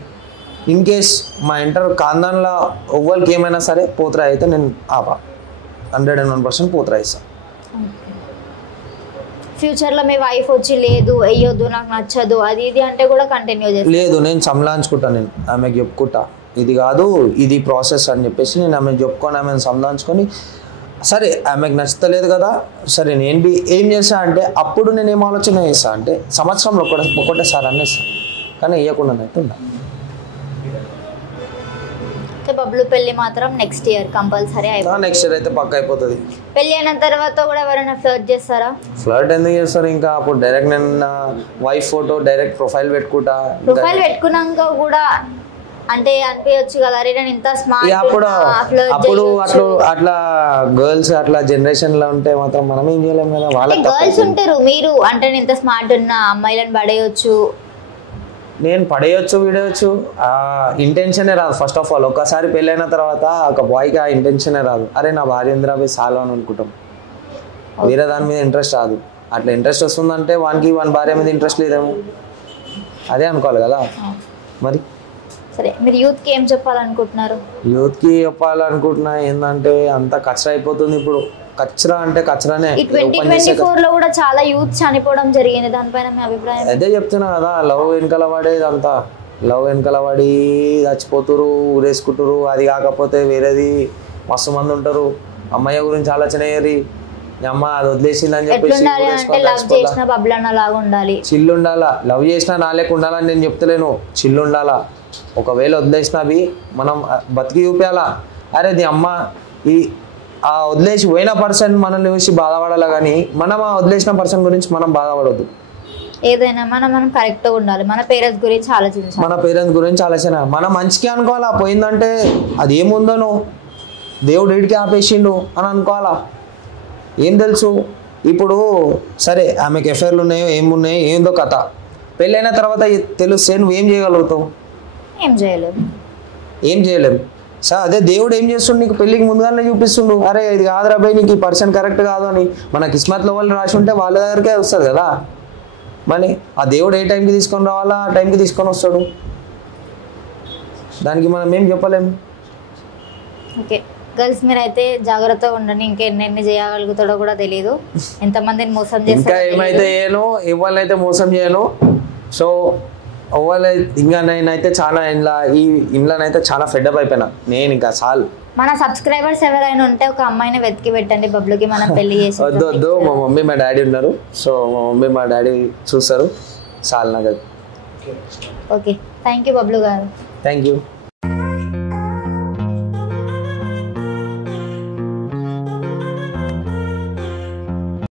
ఇన్ కేస్ మా ఇంటర్ ఖాందాన్లో ఎవ్వరికి ఏమైనా సరే పోతురా అయితే నేను 101% పోతురా ఇస్తాను. ఫ్యూచర్లో మీ వైఫ్ వచ్చి లేదు అయ్యొద్దు నాకు నచ్చదు అది ఇది అంటే కూడా కంటిన్యూ చేస్తాను? లేదు, నేను సంలాంచుకుంటా. నేను ఆమెకు చెప్పుకుంటా ఇది కాదు ఇది ప్రాసెస్ అని చెప్పేసి నేను ఆమెకు చెప్పుకొని ఆమెను సంలాంచుకొని సరే ఆమెకు నచ్చలేదు కదా సరే నేను ఏం చేస్తా అంటే అప్పుడు నేను ఏం ఆలోచన చేస్తా అంటే సంవత్సరంలో ఒకటేసారి అనేస్తాను కానీ వేయకుండా అయితే ఉన్నా. బబ్లు పెళ్లి మాత్రం నెక్స్ట్ ఇయర్ కంపల్సరీ అయిపోతుంది. నెక్స్ట్ ఇయర్ అయితే పక్క అయిపోతుంది. పెళ్లి అయిన తర్వాత కూడా ఎవరైనా ఫ్లర్ట్ చేస్తారా? ఫ్లర్ట్ ఎందుకు చేస్తారు? ఇంకా అప్పుడు డైరెక్ట్ నేను నా వైఫ్ ఫోటో డైరెక్ట్ ప్రొఫైల్ పెట్టుకుంటా. ప్రొఫైల్ పెట్టుకున్నాక కూడా అంటే అనిపించచ్చు కదా అరే నేను ఇంత స్మార్ట్. అప్పుడు అట్లా గర్ల్స్ అట్లా జనరేషన్ లో ఉంటే మాత్రం మనం ఏం చేయలేం కదా. వాళ్ళ గర్ల్స్ ఉంటారు, మీరు అంటే నేను ఇంత స్మార్ట్ ఉన్న అమ్మాయిలను పడేయచ్చు, నేను పడేయచ్చు వీడేయచ్చు. ఆ ఇంటెన్షనే రాదు. ఫస్ట్ ఆఫ్ ఆల్ ఒక్కసారి పెళ్ళైన తర్వాత ఒక బాయ్కి ఆ ఇంటెన్షనే రాదు. అరే నా భార్య ఇందిరా పోయి సాలో అని అనుకుంటాం. వేరే దాని మీద ఇంట్రెస్ట్ రాదు. అట్లా ఇంట్రెస్ట్ వస్తుందంటే వానికి భార్య మీద ఇంట్రెస్ట్ లేదేమో అదే అనుకోవాలి కదా. మరి సరే మీరు యూత్కి ఏం చెప్పాలనుకుంటున్నారు? యూత్కి చెప్పాలనుకుంటున్నా ఏంటంటే అంత కచ్చరా అయిపోతుంది ఇప్పుడు. కచ్చరా అంటే కచ్చరానే. 2024 లో కూడా చాలా యూత్ చనిపోవడం జరిగింది, దానిపైన మీ అభిప్రాయం? అదే చెప్తున్నా కదా, లవ్ వెనకాల పడేది అంతా. లవ్ వెనకాల పడి చచ్చిపోతురు, ఊరేసుకుంటారు. అది కాకపోతే వేరేది మస్తు మంది ఉంటారు. అమ్మాయి గురించి ఆలోచన అయ్యేది అమ్మ అది వదిలేసిందని చెప్పేసి చిల్లు ఉండాలా. లవ్ చేసినా నా లేక ఉండాలని నేను చెప్తలేను, చిల్లు ఉండాలా. ఒకవేళ వదిలేసినవి మనం బతికి చూపించాలా. అరే ది అమ్మ ఆ వదిలేసి పోయిన పర్సన్ మనల్ని చూసి బాధపడాలా కానీ మనం ఆ వదిలేసిన పర్సన్ గురించి మనం బాధపడద్దు. ఏదైనా మనం కరెక్ట్గా ఉండాలి. మన పేరెంట్స్ గురించి ఆలోచించాలి. మన పేరెంట్స్ గురించి ఆలోచన మనం మంచిగా అనుకోవాలా. పోయిందంటే అది ఏముందనో దేవుడు వీడికి ఆపేసిండు అని అనుకోవాలా. ఏం తెలుసు ఇప్పుడు సరే ఆమెకు ఎఫ్ఐఆర్లు ఉన్నాయో ఏమున్నాయో ఏందో కథ. పెళ్ళైన తర్వాత తెలిస్తే నువ్వేం చేయగలుగుతావు? ఏం చేయలేము. సార్ అదే దేవుడు ఏం చేస్తుండు నీకు పెళ్ళికి ముందుగానే చూపిస్తుండు. అరే ఇది కాదురా భయ్ నీకు ఈ పర్సన్ కరెక్ట్ కాదు అని. మన కిస్మత్లో వాళ్ళు రాసి ఉంటే వాళ్ళ దగ్గరకే వస్తుంది కదా. మరి ఆ దేవుడు ఏ టైంకి తీసుకొని రావాలా ఆ టైంకి తీసుకొని వస్తాడు. దానికి మనం ఏం చెప్పలేము. ఓకే గర్ల్స్ మీరైతే జాగ్రత్తగా ఉండండి. ఇంకెన్ని చేయగలుగుతాడో కూడా తెలియదు. ఎంతమందిని మోసం చేస్తాడో ఇంకా ఏమైతే చేయను, ఎవరినైతే మోసం చేయను. సో ఇంకా నేనైతే చాలా ఇంట్లోనైతే చాలా ఫెడ్అప్ అయిపోయినా నేను. ఇంకా చాలు. మన సబ్స్క్రైబర్స్ ఎవరైనా ఉంటే ఒక అమ్మాయిని వెతికి పెట్టండి బబ్లుకి, మనం పెళ్లి చేసి. వద్దు మా మమ్మీ మా డాడీ ఉన్నారు. సో మా మమ్మీ మా డాడీ చూస్తారు చాలు నాకు. ఓకే థ్యాంక్ యూ బబ్లు గారు. Thank you.